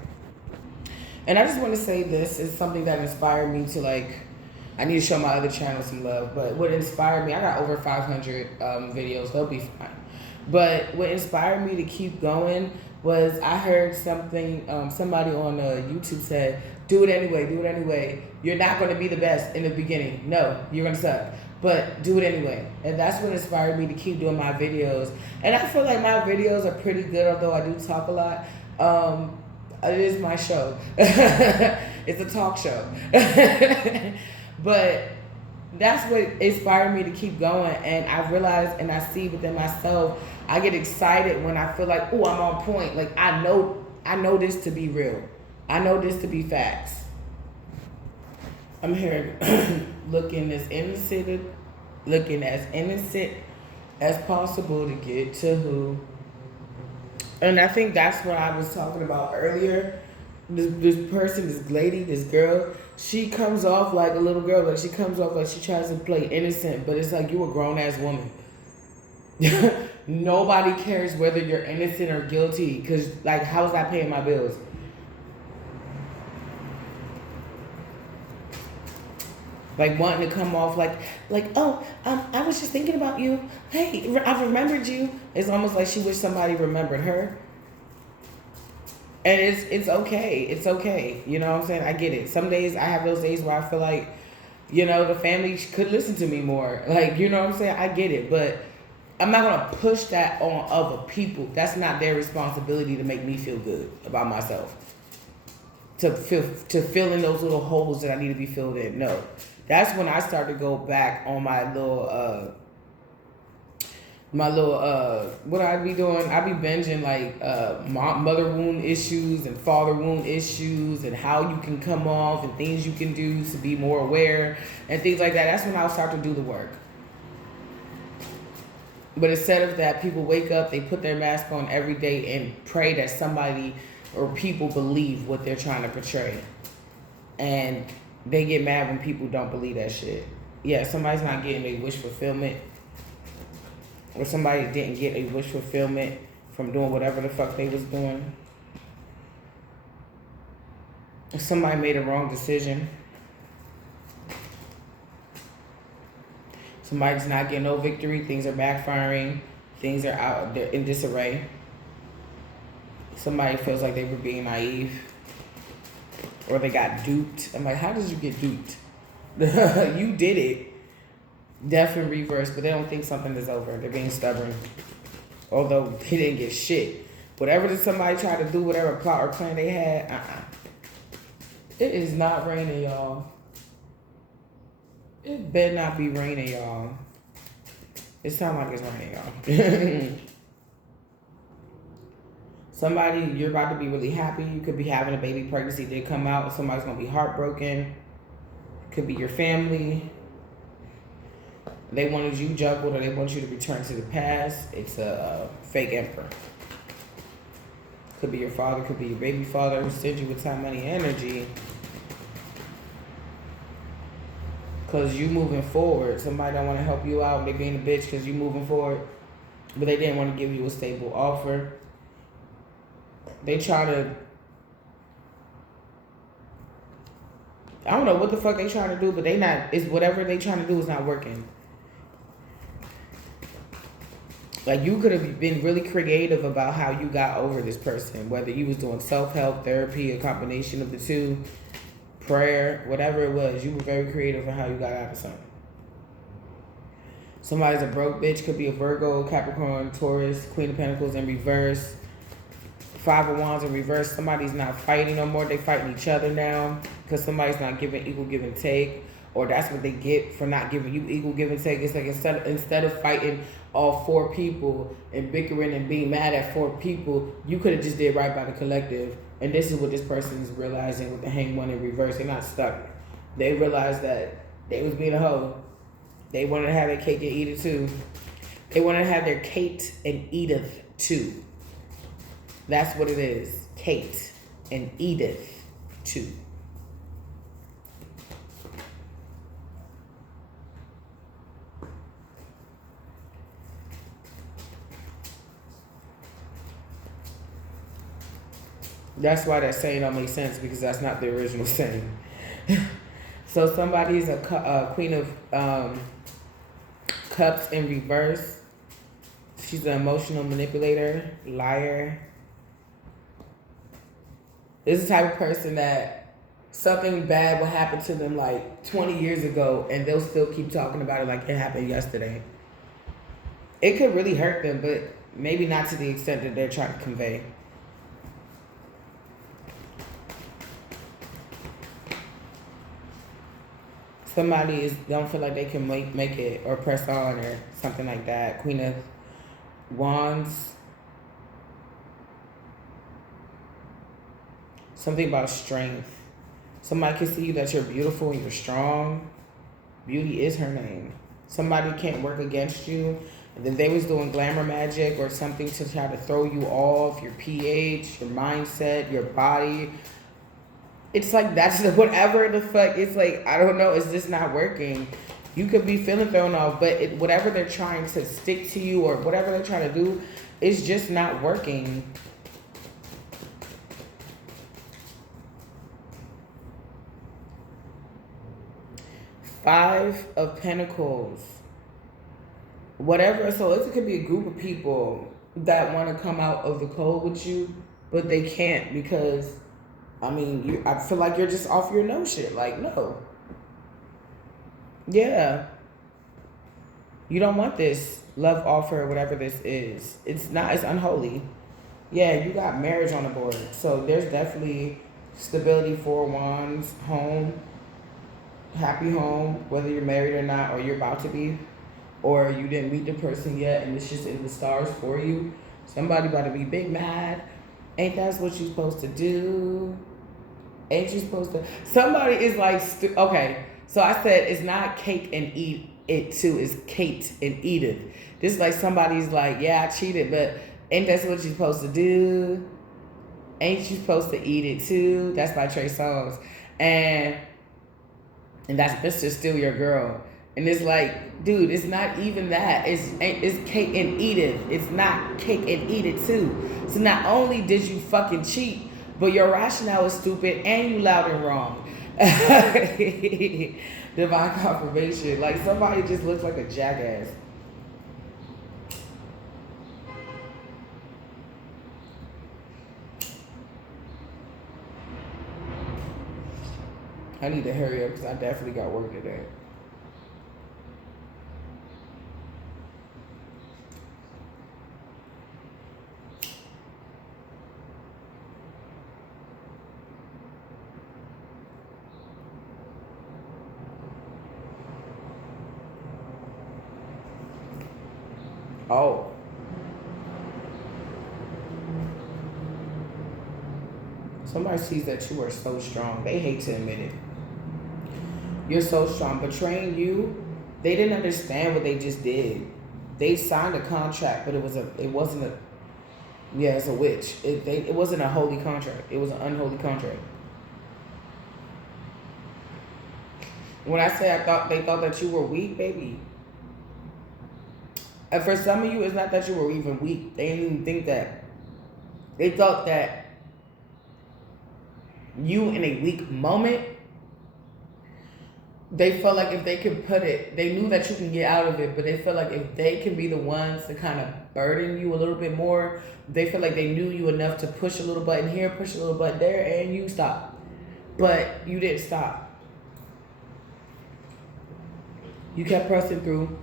And I just want to say this is something that inspired me to I need to show my other channel some love. But what inspired me, I got over 500 videos. They'll be fine. But what inspired me to keep going was I heard something, somebody on YouTube said, do it anyway, do it anyway. You're not going to be the best in the beginning. No, you're going to suck. But do it anyway. And that's what inspired me to keep doing my videos. And I feel like my videos are pretty good, although I do talk a lot. It is my show. It's a talk show. But that's what inspired me to keep going. And I realized and I see within myself, I get excited when I feel like, oh, I'm on point. Like I know this to be real. I know this to be facts. I'm here looking as innocent as possible to get to who. And I think that's what I was talking about earlier. This person, this lady, this girl, she comes off like a little girl. Like she comes off like she tries to play innocent, but it's like you a grown ass woman. Nobody cares whether you're innocent or guilty, because like how's that paying my bills? Like wanting to come off like oh, I was just thinking about you. Hey, I remembered you. It's almost like she wished somebody remembered her. And it's okay. It's okay. You know what I'm saying? I get it. Some days I have those days where I feel like, you know, the family could listen to me more. Like, you know what I'm saying? I get it. But I'm not going to push that on other people. That's not their responsibility to make me feel good about myself. To fill in those little holes that I need to be filled in. No. That's when I start to go back on my little what I be doing? I be binging like mother wound issues and father wound issues and how you can come off and things you can do to be more aware and things like that. That's when I'll start to do the work. But instead of that, people wake up, they put their mask on every day and pray that somebody or people believe what they're trying to portray. And they get mad when people don't believe that shit. Yeah, somebody's not getting a wish fulfillment. Or somebody didn't get a wish fulfillment from doing whatever the fuck they was doing. If somebody made a wrong decision. Somebody's not getting no victory. Things are backfiring. Things are out they're in disarray. Somebody feels like they were being naive. Or they got duped. I'm like, how did you get duped? You did it. Death in reverse, but they don't think something is over. They're being stubborn. Although they didn't get shit. Whatever did somebody try to do, whatever plot or plan they had, It is not raining, y'all. It better not be raining, y'all. It sounds like it's raining, y'all. Somebody, you're about to be really happy. You could be having a baby pregnancy. They come out and somebody's going to be heartbroken. Could be your family. They wanted you juggled or they want you to return to the past. It's a fake emperor. Could be your father, could be your baby father who sends you with time, money, energy. Because you moving forward. Somebody don't want to help you out. They being a bitch because you moving forward. But they didn't want to give you a stable offer. They try to... I don't know what the fuck they trying to do, but they not... It's whatever they trying to do is not working. Like, you could have been really creative about how you got over this person. Whether you was doing self-help, therapy, a combination of the two, prayer, whatever it was. You were very creative in how you got out of something. Somebody's a broke bitch. Could be a Virgo, Capricorn, Taurus, Queen of Pentacles in reverse. Five of Wands in reverse. Somebody's not fighting no more. They fighting each other now. Because somebody's not giving equal give and take. Or that's what they get for not giving you equal give and take. It's like instead of fighting all four people and bickering and being mad at four people, you could have just did right by the collective. And this is what this person is realizing with the hang one in reverse. They're not stuck. They realized that they was being a hoe. They wanted to have their cake and eat it too. They wanted to have their Kate and Edith too. That's what it is. Kate and Edith too. That's why that saying don't make sense, because that's not the original saying. So somebody's a queen of cups in reverse. She's an emotional manipulator, liar. This is the type of person that something bad will happen to them like 20 years ago and they'll still keep talking about it like it happened yesterday. It could really hurt them, but maybe not to the extent that they're trying to convey. Somebody don't feel like they can make it or press on or something like that. Queen of Wands. Something about strength. Somebody can see that you're beautiful and you're strong. Beauty is her name. Somebody can't work against you. And then they was doing glamour magic or something to try to throw you off, your pH, your mindset, your body. It's like that's whatever the fuck. It's like, I don't know, it's just not working. You could be feeling thrown off, but whatever they're trying to stick to you or whatever they're trying to do, it's just not working. Five of Pentacles. Whatever, so it could be a group of people that want to come out of the cold with you, but they can't because, I mean, I feel like you're just off your nose shit. Like, no. Yeah. You don't want this love offer, whatever this is. It's not, it's unholy. Yeah, you got marriage on the board. So there's definitely stability, 4 wands, home, happy home, whether you're married or not, or you're about to be, or you didn't meet the person yet and it's just in the stars for you. Somebody about to be big mad. Ain't that what you're supposed to do? Ain't you supposed to? Somebody is like, okay, so I said it's not Kate and eat it too, it's Kate and Edith. This is like somebody's like, yeah, I cheated, but ain't that what you're supposed to do? Ain't you supposed to eat it too? That's by Trey Songz. And that's Mr. Still Your Girl. And it's like, dude, it's not even that. It's Kate and Edith. It's not cake and eat it too. So not only did you fucking cheat, but your rationale is stupid and you loud and wrong. Divine confirmation. Like somebody just looks like a jackass. I need to hurry up because I definitely got work today. Oh. Somebody sees that you are so strong. They hate to admit it. You're so strong. Betraying you, they didn't understand what they just did. They signed a contract, but it wasn't a it's a witch. It wasn't a holy contract. It was an unholy contract. When I say they thought that you were weak, baby. And for some of you, it's not that you were even weak. They didn't even think that. They thought that you in a weak moment, they felt like if they could put it, they knew that you can get out of it, but they felt like if they can be the ones to kind of burden you a little bit more, they felt like they knew you enough to push a little button here, push a little button there, and you stop. But you didn't stop. You kept pressing through.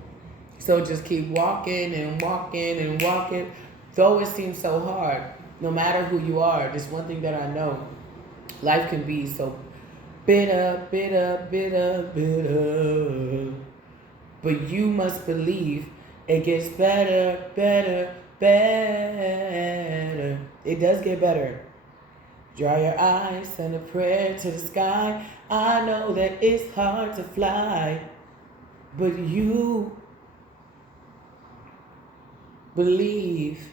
So just keep walking and walking and walking. Though it seems so hard, no matter who you are, there's one thing that I know. Life can be so bitter, bitter, bitter, bitter. But you must believe it gets better, better, better. It does get better. Dry your eyes, send a prayer to the sky. I know that it's hard to fly, but you believe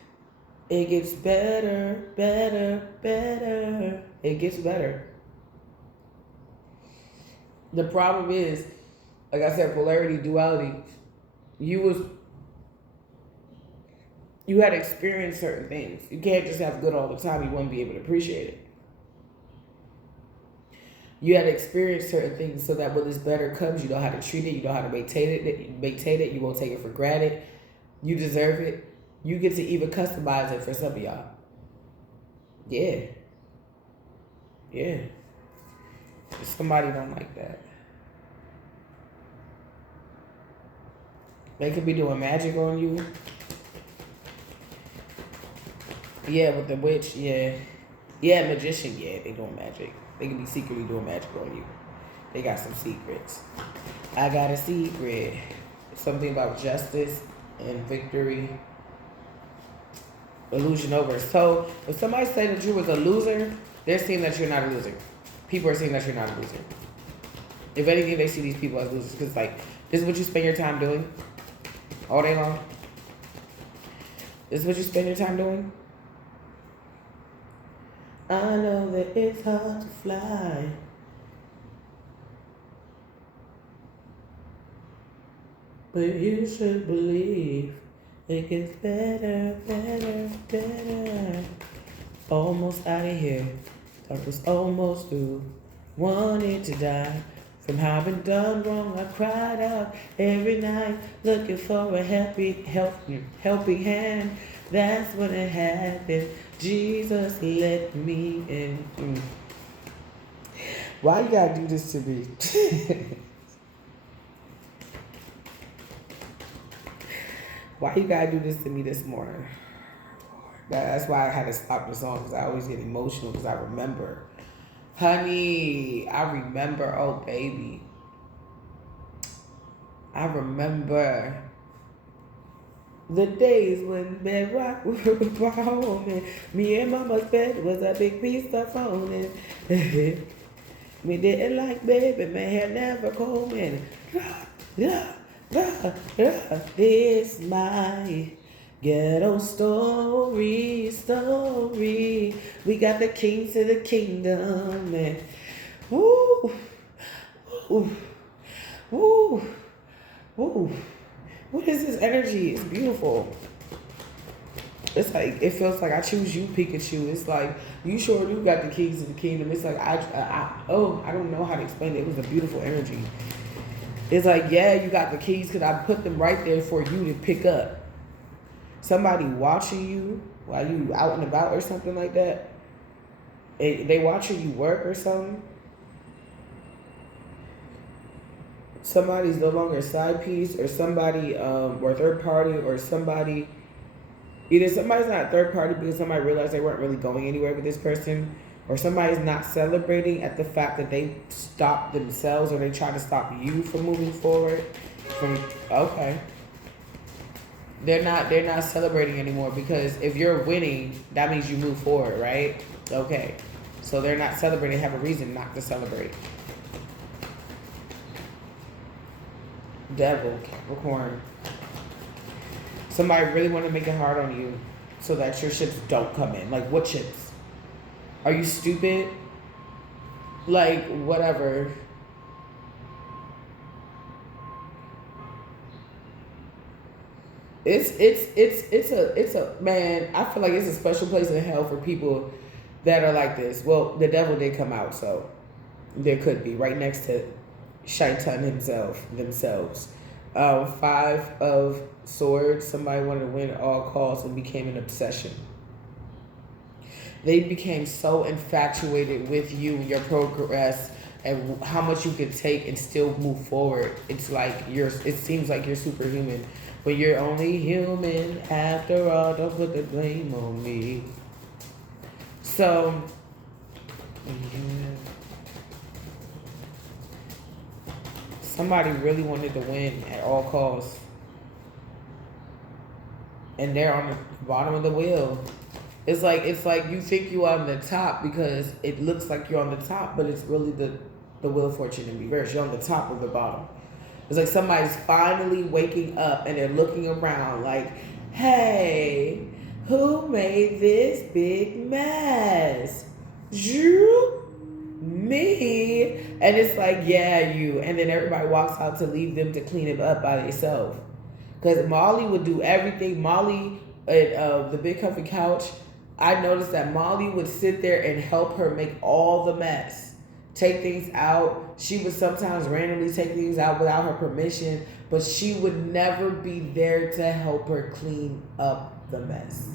it gets better, better, better. It gets better. The problem is, like I said, polarity, duality. You had experienced certain things. You can't just have good all the time. You wouldn't be able to appreciate it. You had to experience certain things so that when this better comes, you know how to treat it, you know how to maintain it, you won't take it for granted. You deserve it. You get to even customize it for some of y'all. Yeah. Yeah. Somebody don't like that. They could be doing magic on you. Yeah, with the witch, yeah. Yeah, magician, yeah, they doing magic. They can be secretly doing magic on you. They got some secrets. I got a secret. Something about justice and victory. Illusion over. So if somebody say that you was a loser, they're seeing that you're not a loser. People are seeing that you're not a loser. If anything, they see these people as losers because like this is what you spend your time doing all day long. This is what you spend your time doing. I know that it's hard to fly. But you should believe it gets better, better, better. Almost out of here. Thought was almost through. Wanted to die. From having done wrong, I cried out every night, looking for a helping hand. That's when it happened. Jesus let me in. Why you gotta do this to me? Why you gotta do this to me this morning? That's why I had to stop the song because I always get emotional because I remember. Honey, I remember, oh baby. I remember the days when bedrock was brought home and me and mama's bed was a big piece of phone and me didn't like baby, my hair never combing. This my ghetto story. We got the kings to the kingdom and woo, woo, woo, woo. What is this energy? It's beautiful. It's like, it feels like I choose you, Pikachu. It's like, you sure do got the keys to the kingdom. It's like, I don't know how to explain it. It was a beautiful energy. It's like, yeah, you got the keys because I put them right there for you to pick up. Somebody watching you while you out and about or something like that. They watching you work or something. Somebody's no longer a side piece or somebody, or third party or somebody. Either somebody's not a third party because somebody realized they weren't really going anywhere with this person, or somebody's not celebrating at the fact that they stopped themselves or they try to stop you from moving forward. Okay. They're not celebrating anymore because if you're winning, that means you move forward, right? Okay. So they're not celebrating, have a reason not to celebrate. Devil, Capricorn. Somebody really want to make it hard on you so that your ships don't come in. Like, what ships? Are you stupid? Like, whatever. It's a man, I feel like it's a special place in hell for people that are like this. Well, the devil did come out, so there could be right next to Shaitan themselves. 5 of Swords. Somebody wanted to win at all costs and became an obsession. They became so infatuated with you and your progress and how much you can take and still move forward. It's like it seems like you're superhuman, but you're only human after all. Don't put the blame on me. So, yeah. Somebody really wanted to win at all costs. And they're on the bottom of the wheel. It's like you think you're on the top because it looks like you're on the top, but it's really the Wheel of Fortune in reverse. You're on the top of the bottom. It's like somebody's finally waking up and they're looking around like, hey, who made this big mess? You? Me? And it's like, yeah, you. And then everybody walks out to leave them to clean it up by themselves. Because Molly would do everything. Molly at the Big Comfy Couch, I noticed that Molly would sit there and help her make all the mess. take things out. She would sometimes randomly take things out without her permission, but she would never be there to help her clean up the mess.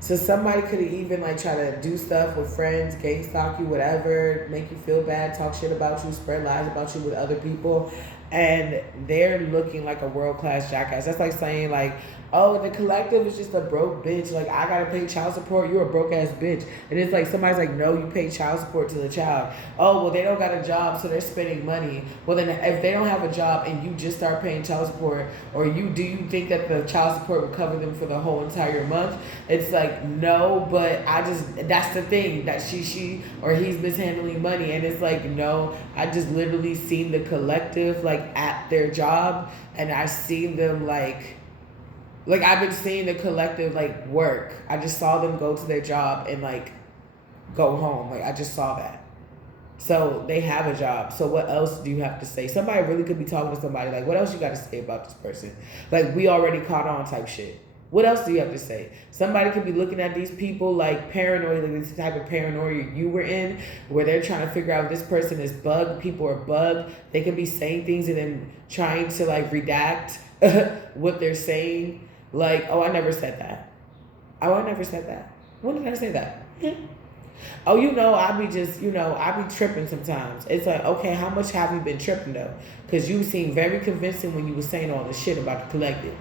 So somebody could have even like try to do stuff with friends, gang stalk you, whatever, make you feel bad, talk shit about you, spread lies about you with other people, and they're looking like a world-class jackass. That's like saying like, oh, the collective is just a broke bitch. Like, I gotta pay child support. You're a broke ass bitch. And it's like somebody's like, no, you pay child support to the child. Oh, well, they don't got a job, so they're spending money. Well, then if they don't have a job and you just start paying child support, or do you think that the child support will cover them for the whole entire month? It's like, no, but that's the thing, that she or he's mishandling money. And it's like, no, I just literally seen the collective like at their job, and I seen them like I've been seeing the collective like work. I just saw them go to their job and like go home. Like, I just saw that. So they have a job. So what else do you have to say? Somebody really could be talking to somebody like, what else you got to say about this person? Like, we already caught on type shit. What else do you have to say? Somebody could be looking at these people like paranoid, like this type of paranoia you were in, where they're trying to figure out if this person is bugged, people are bugged. They could be saying things and then trying to like redact what they're saying. Like, oh, I never said that. Oh, I never said that. When did I say that? Oh, I be tripping sometimes. It's like, okay, how much have you been tripping though? Because you seem very convincing when you were saying all this shit about the collective.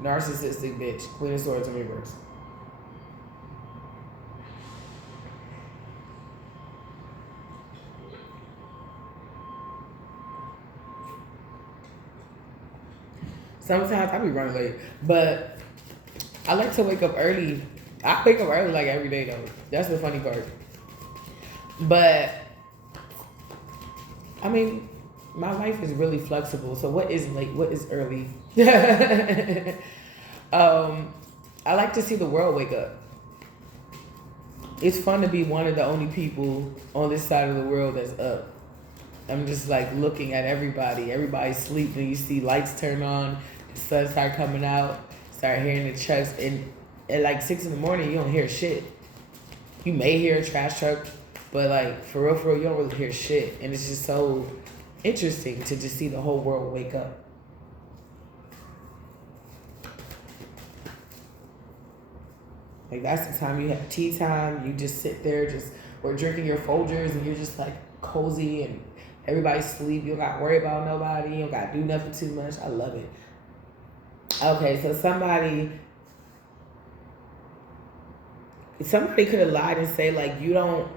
Narcissistic bitch. Queen of Swords in reverse. Sometimes I be running late, but I like to wake up early. I wake up early like every day though. That's the funny part. But I mean, my life is really flexible. So what is late? What is early? I like to see the world wake up. It's fun to be one of the only people on this side of the world that's up. I'm just like looking at everybody. Everybody's sleeping. You see lights turn on, the sun start coming out, start hearing the trucks. And at like 6 in the morning, you don't hear shit. You may hear a trash truck, but like for real, you don't really hear shit. And it's just so interesting to just see the whole world wake up. Like, that's the time you have tea time. You just sit there, or drinking your Folgers, and you're just like cozy, and everybody sleep. You don't got to worry about nobody. You don't got to do nothing too much. I love it. Okay, so somebody could have lied and say like, you don't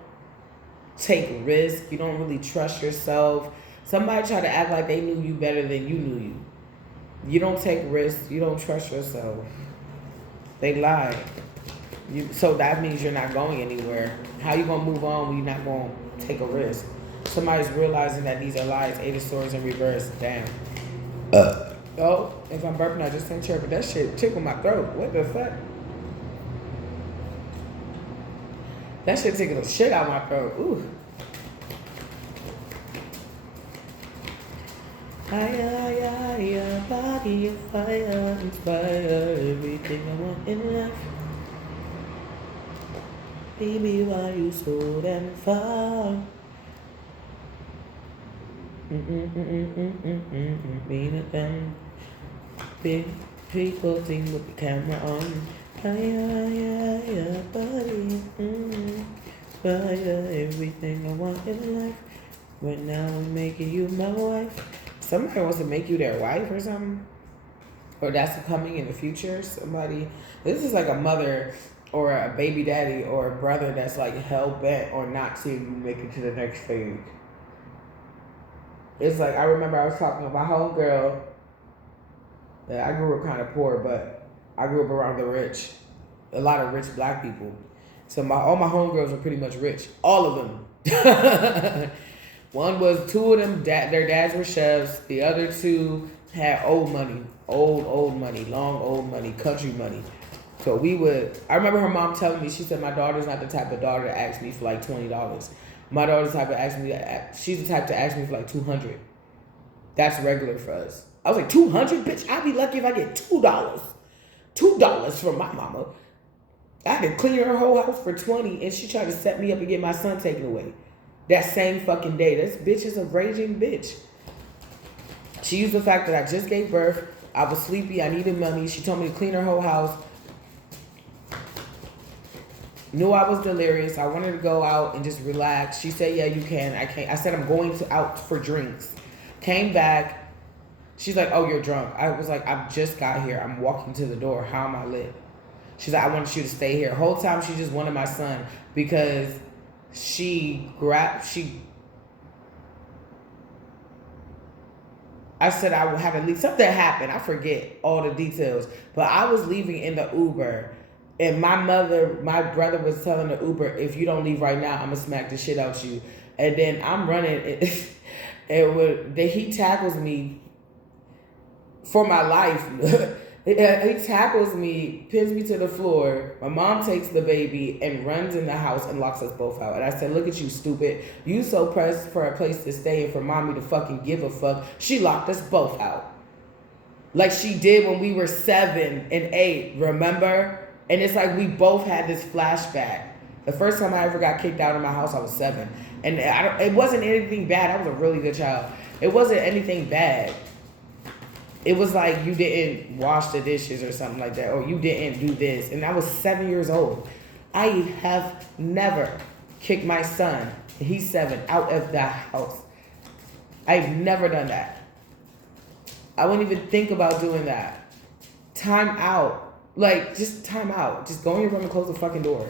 take risks. You don't really trust yourself. Somebody tried to act like they knew you better than you knew you. You don't take risks. You don't trust yourself. They lied. So that means you're not going anywhere. How you gonna move on when you're not gonna take a risk? Somebody's realizing that these are lies. 8 of Swords in reverse. Damn. Oh, if I'm burping, I just didn't chirp, but that shit tickled my throat. What the fuck? That shit tickled the shit out of my throat. Ooh. Fire, body of fire, inspire everything I want in life. Baby, why you so damn far? Being a damn big people thing with the camera on. Fire, body, fire everything I want in life. Right now I'm making you my wife. Somebody wants to make you their wife or something. Or that's coming in the future. This is like a mother or a baby daddy or a brother that's like hell bent on not seeing you make it to the next stage. It's like, I remember I was talking to my homegirl. I grew up kind of poor, but I grew up around the rich. A lot of rich black people. So all my homegirls were pretty much rich. All of them. Two of them, their dads were chefs. The other two had old money, old money, long old money, country money. So I remember her mom telling me, she said, my daughter's not the type of daughter to ask me for like $20. My daughter's the type to ask me, she's the type to ask me for like $200. That's regular for us. I was like, 200, bitch? I'd be lucky if I get $2. $2 from my mama. I could clean her whole house for 20, and she tried to set me up and get my son taken away. That same fucking day. This bitch is a raging bitch. She used the fact that I just gave birth, I was sleepy, I needed money. She told me to clean her whole house. Knew I was delirious. I wanted to go out and just relax. She said, yeah, you can. I can't. I said, I'm going out for drinks. Came back. She's like, oh, you're drunk. I was like, I just got here. I'm walking to the door. How am I lit? She's like, I wanted you to stay here. Whole time she just wanted my son because I said I would have at least something happened. I forget all the details. But I was leaving in the Uber. And my brother was telling the Uber, if you don't leave right now, I'm going to smack the shit out you. And then I'm running. He tackles me for my life. He tackles me, pins me to the floor. My mom takes the baby and runs in the house and locks us both out. And I said, look at you, stupid. You so pressed for a place to stay and for mommy to fucking give a fuck. She locked us both out. Like she did when we were 7 and 8, remember? And it's like we both had this flashback. The first time I ever got kicked out of my house, I was 7. And it wasn't anything bad. I was a really good child. It wasn't anything bad. It was like you didn't wash the dishes or something like that. Or you didn't do this. And I was 7 years old. I have never kicked my son, he's 7, out of the house. I've never done that. I wouldn't even think about doing that. Time out. Like, just time out. Just go in your room and close the fucking door.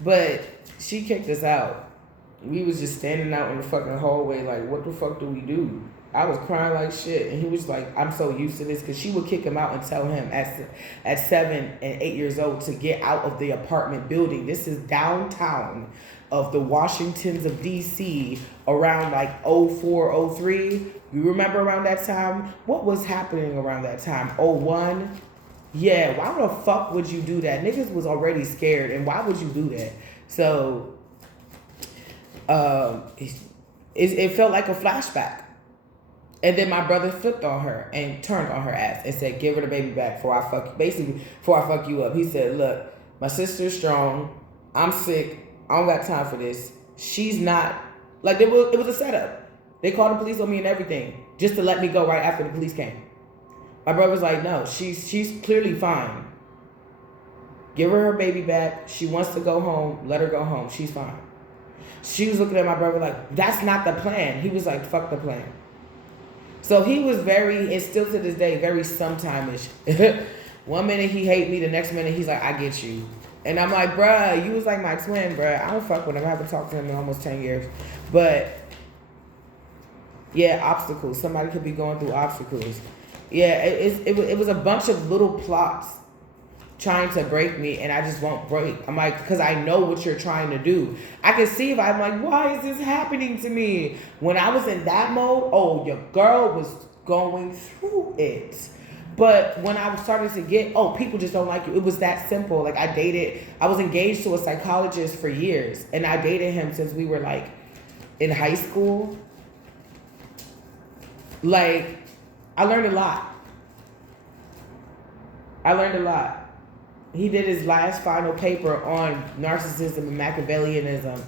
But she kicked us out. We was just standing out in the fucking hallway like, what the fuck do we do? I was crying like shit. And he was like, I'm so used to this. Because she would kick him out and tell him at 7 and 8 years old to get out of the apartment building. This is downtown of the Washingtons of D.C. around like 04, 03. You remember around that time? What was happening around that time? 01? Yeah, why the fuck would you do that? Niggas was already scared, and why would you do that? So, it felt like a flashback. And then my brother flipped on her and turned on her ass and said, give her the baby back before I fuck you up. He said, look, my sister's strong. I'm sick. I don't got time for this. She's not, like, it was a setup. They called the police on me and everything just to let me go right after the police came. My brother was like, no, she's clearly fine. Give her her baby back. She wants to go home. Let her go home. She's fine. She was looking at my brother like, that's not the plan. He was like, fuck the plan. So he was and still to this day, very sometime-ish. One minute he hate me, the next minute he's like, I get you. And I'm like, bruh, you was like my twin, bruh. I don't fuck with him. I haven't talked to him in almost 10 years. But yeah, obstacles. Somebody could be going through obstacles. Yeah, it was a bunch of little plots trying to break me, and I just won't break. I'm like, because I know what you're trying to do. I can see if I'm like, why is this happening to me? When I was in that mode, oh, your girl was going through it. But when I was starting to get, people just don't like you. It was that simple. Like I was engaged to a psychologist for years, and I dated him since we were like in high school. Like, I learned a lot. He did his last final paper on narcissism and Machiavellianism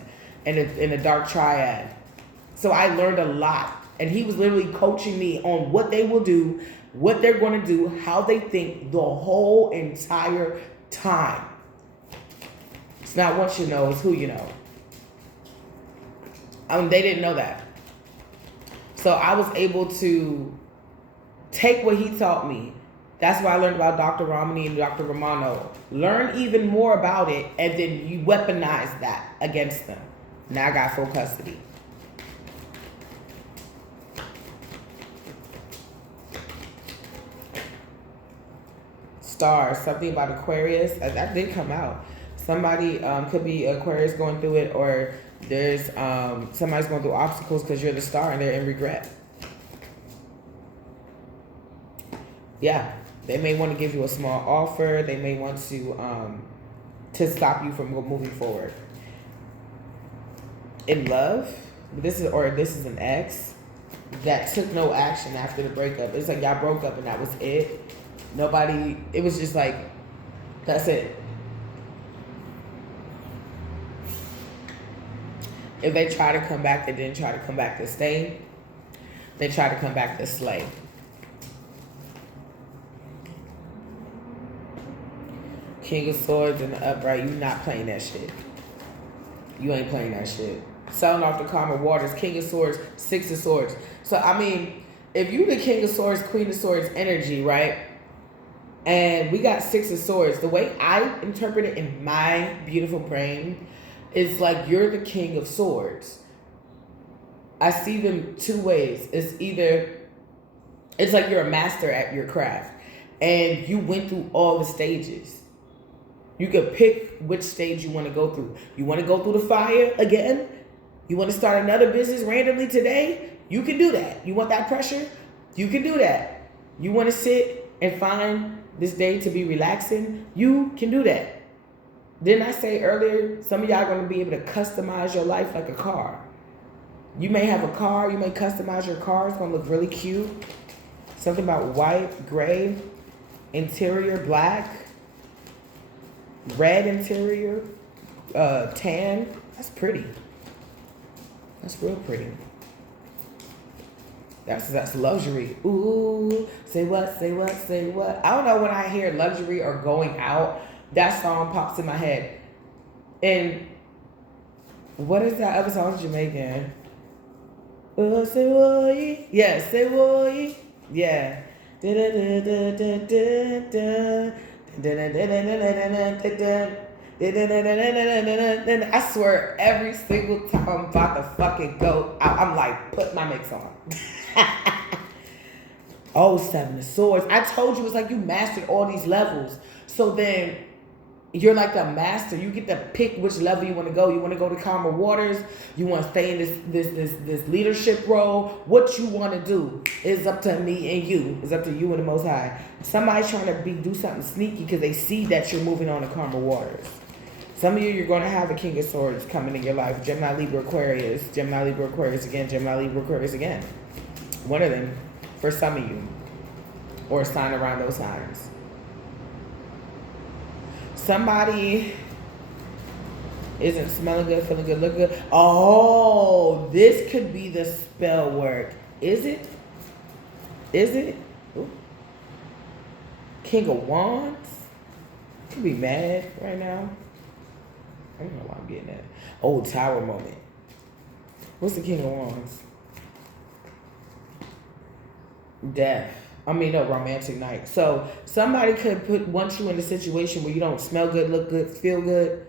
and a dark triad. So I learned a lot. And he was literally coaching me on what they will do, what they're going to do, how they think the whole entire time. It's not what you know, it's who you know. They didn't know that. So I was able to take what he taught me. That's why I learned about Dr. Ramani and Dr. Romano. Learn even more about it, and then you weaponize that against them. Now I got full custody. Stars, something about Aquarius. That did come out. Somebody could be Aquarius going through it, or there's somebody's going through obstacles because you're the star and they're in regret. Yeah, they may want to give you a small offer. They may want to stop you from moving forward. In love, this is an ex that took no action after the breakup. It's like y'all broke up and that was it. Nobody. It was just like that's it. If they try to come back, they didn't try to come back to stay. They try to come back to slay. King of Swords in the upright. You not playing that shit. You ain't playing that shit. Selling off the karma waters. King of Swords. Six of Swords. So, I mean, if you the King of Swords, Queen of Swords energy, right? And we got Six of Swords. The way I interpret it in my beautiful brain is like you're the King of Swords. I see them two ways. It's like you're a master at your craft. And you went through all the stages. You could pick which stage you want to go through. You want to go through the fire again? You want to start another business randomly today? You can do that. You want that pressure? You can do that. You want to sit and find this day to be relaxing? You can do that. Didn't I say earlier, some of y'all are going to be able to customize your life like a car. You may have a car. You may customize your car. It's going to look really cute. Something about white, gray, interior black, red interior, tan. That's pretty. That's real pretty. That's luxury. Ooh, say what, say what, say what. I don't know, when I hear luxury or going out, that song pops in my head. And what is that other song Jamaican? Say what? Yeah, say what? Yeah. I swear, every single time I'm about to fucking go, I'm like, put my mix on. Oh, Seven of Swords. I told you, it's like you mastered all these levels. So then you're like a master. You get to pick which level you want to go. You want to go to calmer waters. You want to stay in this leadership role. What you want to do is up to me and you. It's up to you and the Most High. Somebody's trying to do something sneaky because they see that you're moving on to calmer waters. Some of you, you're going to have a King of Swords coming in your life. Gemini, Libra, Aquarius. Gemini, Libra, Aquarius again. Gemini, Libra, Aquarius again. One of them for some of you. Or a sign around those signs. Somebody isn't smelling good, feeling good, looking good. Oh, this could be the spell work. Is it? Is it? Ooh. King of Wands. Could be mad right now. I don't know why I'm getting that. Old Tower moment. What's the King of Wands? Death. I mean, no, romantic night. So somebody could want you in a situation where you don't smell good, look good, feel good.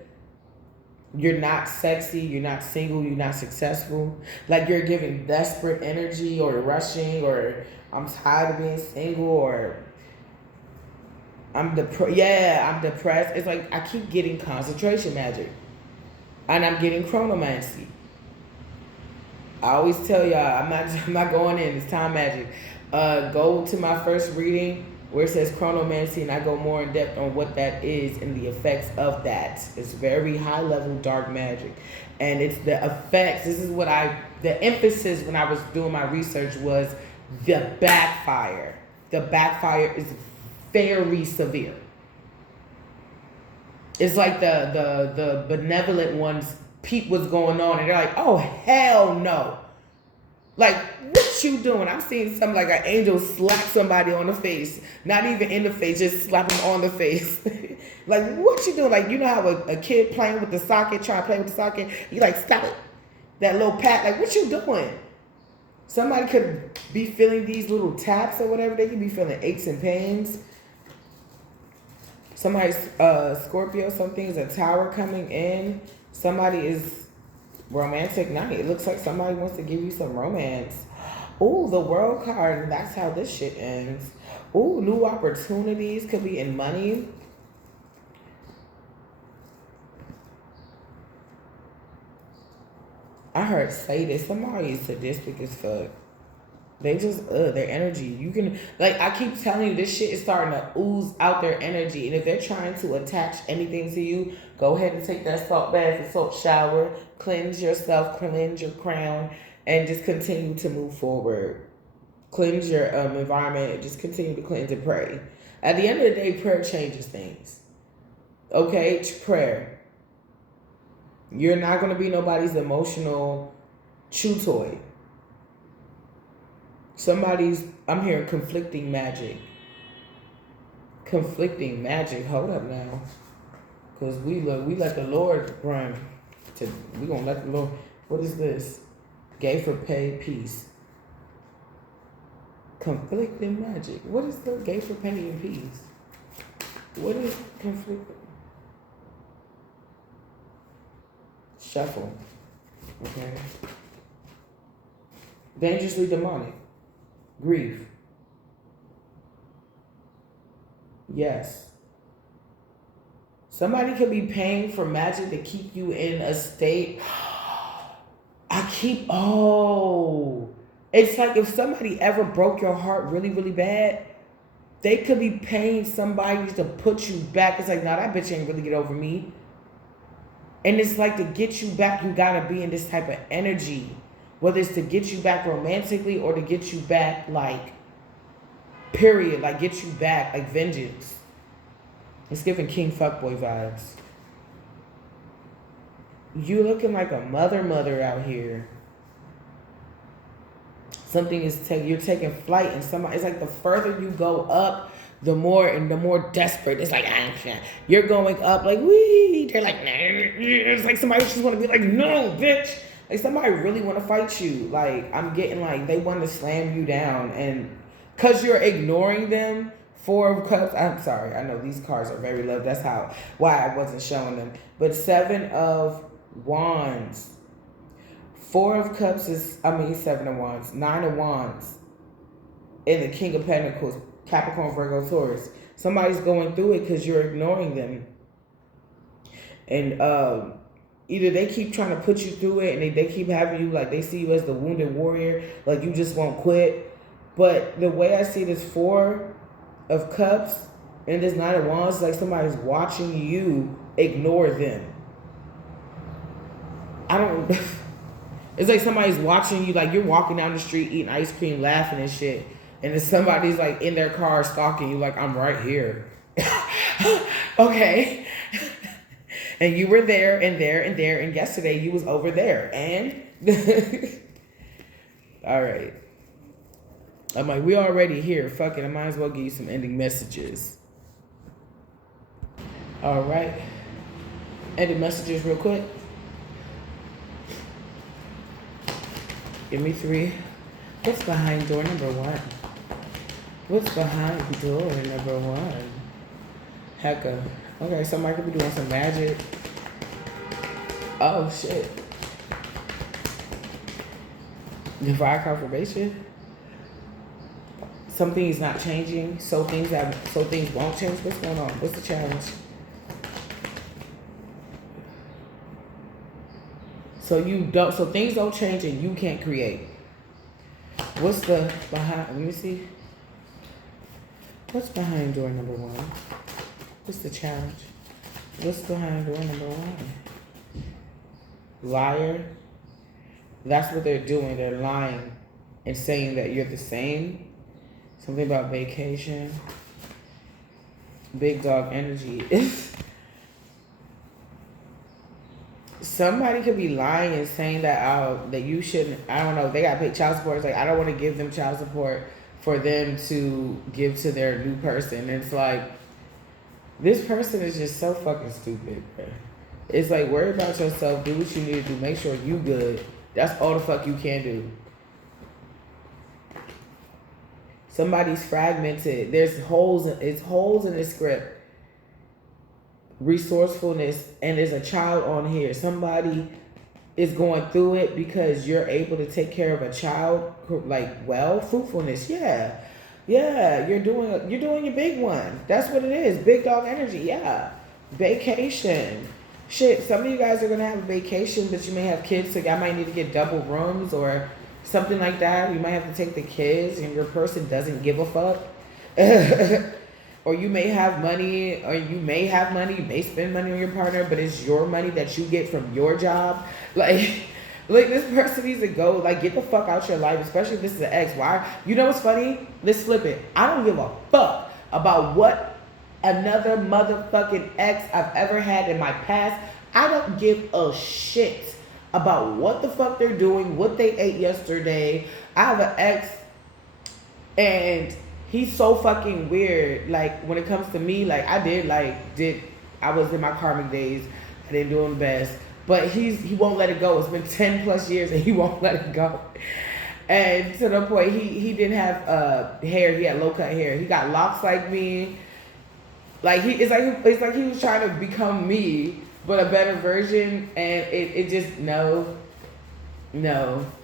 You're not sexy. You're not single. You're not successful. Like you're giving desperate energy or rushing or I'm tired of being single or I'm depressed. Yeah, I'm depressed. It's like I keep getting concentration magic. And I'm getting chronomancy. I always tell y'all, I'm not going in. It's time magic. Go to my first reading where it says chronomancy, and I go more in depth on what that is and the effects of that. It's very high level dark magic, and it's the effects. This is what the emphasis when I was doing my research was the backfire. The backfire is very severe. It's like the benevolent ones peep what's going on, and they're like, oh hell no. Like, what you doing? I'm seeing something like an angel slap somebody on the face. Not even in the face, just slap them on the face. Like, what you doing? Like, you know how a kid playing with the socket, trying to play with the socket, you like, stop it. That little pat, like, what you doing? Somebody could be feeling these little taps or whatever. They could be feeling aches and pains. Somebody's Scorpio, something's a tower coming in. Somebody is romantic night. It looks like somebody wants to give you some romance. Ooh, the World card. That's how this shit ends. Ooh, new opportunities could be in money. I heard sadist. Somebody is sadistic as fuck. They just their energy. You can, like, I keep telling you, this shit is starting to ooze out their energy. And if they're trying to attach anything to you, go ahead and take that salt bath and salt shower, cleanse yourself, cleanse your crown, and just continue to move forward. Cleanse your environment. Just continue to cleanse and pray. At the end of the day, prayer changes things. Okay, prayer. You're not gonna be nobody's emotional chew toy. I'm hearing conflicting magic. Conflicting magic. Hold up now. Because we let the Lord run. We gonna let the Lord. What is this? Gay for pay, peace. Conflicting magic. What is the gay for pay and peace? What is conflicting? Shuffle. Okay. Dangerously demonic. Grief. Yes. Somebody could be paying for magic to keep you in a state. It's like if somebody ever broke your heart really, really bad, they could be paying somebody to put you back. It's like, nah, that bitch ain't really get over me. And it's like, to get you back, you gotta be in this type of energy. Whether it's to get you back romantically or to get you back, like, period. Like, get you back, like, vengeance. It's giving King Fuckboy vibes. You looking like a mother out here. Something is you're taking flight, and it's like the further you go up, the more desperate. It's like, I can't. You're going up like, wee. They're like, nah. It's like somebody just want to be like, no, bitch. Like, somebody really want to fight you. Like, I'm getting like, they want to slam you down, and because you're ignoring them. 4 of Cups. I'm sorry. I know these cards are very low. That's why I wasn't showing them. But 7 of Wands. 4 of Cups 7 of Wands. 9 of Wands. And the King of Pentacles. Capricorn, Virgo, Taurus. Somebody's going through it because you're ignoring them. And either they keep trying to put you through it, and they keep having you, like, they see you as the wounded warrior, like you just won't quit. But the way I see this 4 of Cups and this 9 of Wands, like somebody's watching you ignore them. It's like somebody's watching you, like you're walking down the street eating ice cream, laughing and shit, and then somebody's like in their car stalking you, like, I'm right here. Okay. And you were there and there and there, and yesterday you was over there, and all right. I'm like, we already here. Fuck it. I might as well give you some ending messages. All right. Ending messages real quick. Give me 3. What's behind door number 1? What's behind door number 1? Hecka. Okay, somebody could be doing some magic. Oh, shit. Divine confirmation. Something is not changing, so things won't change. What's going on? What's the challenge? So things don't change and you can't create. What's the behind? Let me see. What's behind door number 1? What's the challenge? What's behind door number 1? Liar. That's what they're doing. They're lying and saying that you're the same. Something about vacation. Big dog energy. Somebody could be lying and saying that that you shouldn't. I don't know. They got paid child support. It's like, I don't want to give them child support for them to give to their new person. And it's like, this person is just so fucking stupid, bro. It's like, worry about yourself. Do what you need to do. Make sure you good. That's all the fuck you can do. Somebody's fragmented. There's holes. It's holes in the script. Resourcefulness, and there's a child on here. Somebody is going through it because you're able to take care of a child. Like, well, fruitfulness. Yeah, you're doing your big one. That's what it is. Big dog energy. Yeah, vacation. Shit. Some of you guys are gonna have a vacation, but you may have kids, so I might need to get double rooms or something like that. You might have to take the kids, and your person doesn't give a fuck. Or you may have money, you may spend money on your partner, but it's your money that you get from your job. Like this person needs to go, like, get the fuck out your life, especially if this is an ex. Why? You know what's funny? Let's flip it. I don't give a fuck about what another motherfucking ex I've ever had in my past. I don't give a shit about what the fuck they're doing, what they ate yesterday. I have an ex, and he's so fucking weird. Like, when it comes to me, like, I was in my karmic days. I didn't do him the best. But he won't let it go. It's been 10 plus years and he won't let it go. And to the point, he didn't have hair. He had low cut hair. He got locks like me. Like, it's like he was trying to become me, but a better version. And it just, no.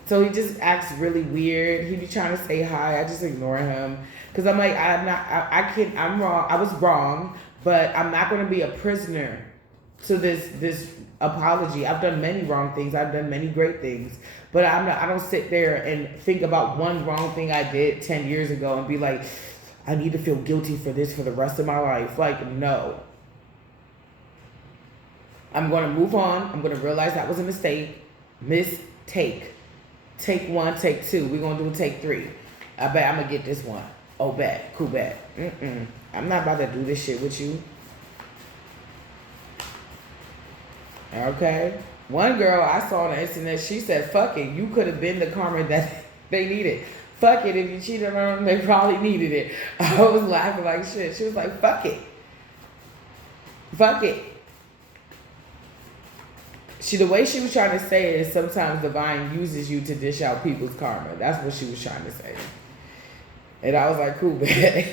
So he just acts really weird. He be trying to say hi. I just ignore him. Because I'm like, I'm wrong. I was wrong, but I'm not going to be a prisoner to this apology. I've done many wrong things. I've done many great things. But I don't sit there and think about one wrong thing I did 10 years ago and be like, I need to feel guilty for this for the rest of my life. Like, no. I'm going to move on. I'm going to realize that was a mistake. Mistake. Take one, take two. We're going to do a take three. I bet I'm going to get this one. Oh, bet. Cool, bet. I'm not about to do this shit with you. Okay. One girl I saw on the internet, she said, fuck it, you could have been the karma that they needed. Fuck it, if you cheated on them, they probably needed it. I was laughing like shit. She was like, fuck it. Fuck it. The way she was trying to say it is sometimes divine uses you to dish out people's karma. That's what she was trying to say. And I was like, cool, man.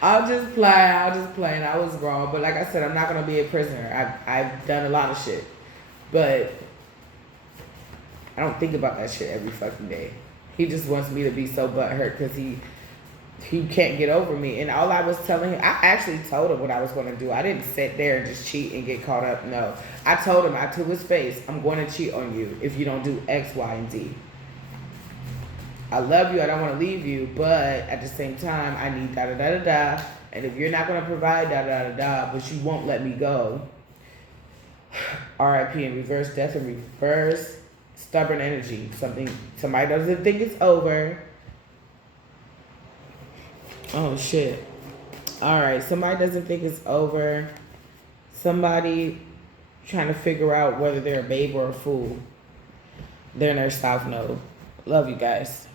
I'll just play, and I was wrong. But like I said, I'm not going to be a prisoner. I've done a lot of shit. But I don't think about that shit every fucking day. He just wants me to be so butthurt because he can't get over me. And all I was telling him, I actually told him what I was going to do. I didn't sit there and just cheat and get caught up. No. I told him, to his face, I'm going to cheat on you if you don't do X, Y, and Z. I love you. I don't want to leave you, but at the same time, I need da-da-da-da-da. And if you're not going to provide da-da-da-da, but you won't let me go, R.I.P. in reverse, death in reverse, stubborn energy. Somebody doesn't think it's over. Oh, shit. All right. Somebody doesn't think it's over. Somebody trying to figure out whether they're a babe or a fool. They're in their south node. Love you guys.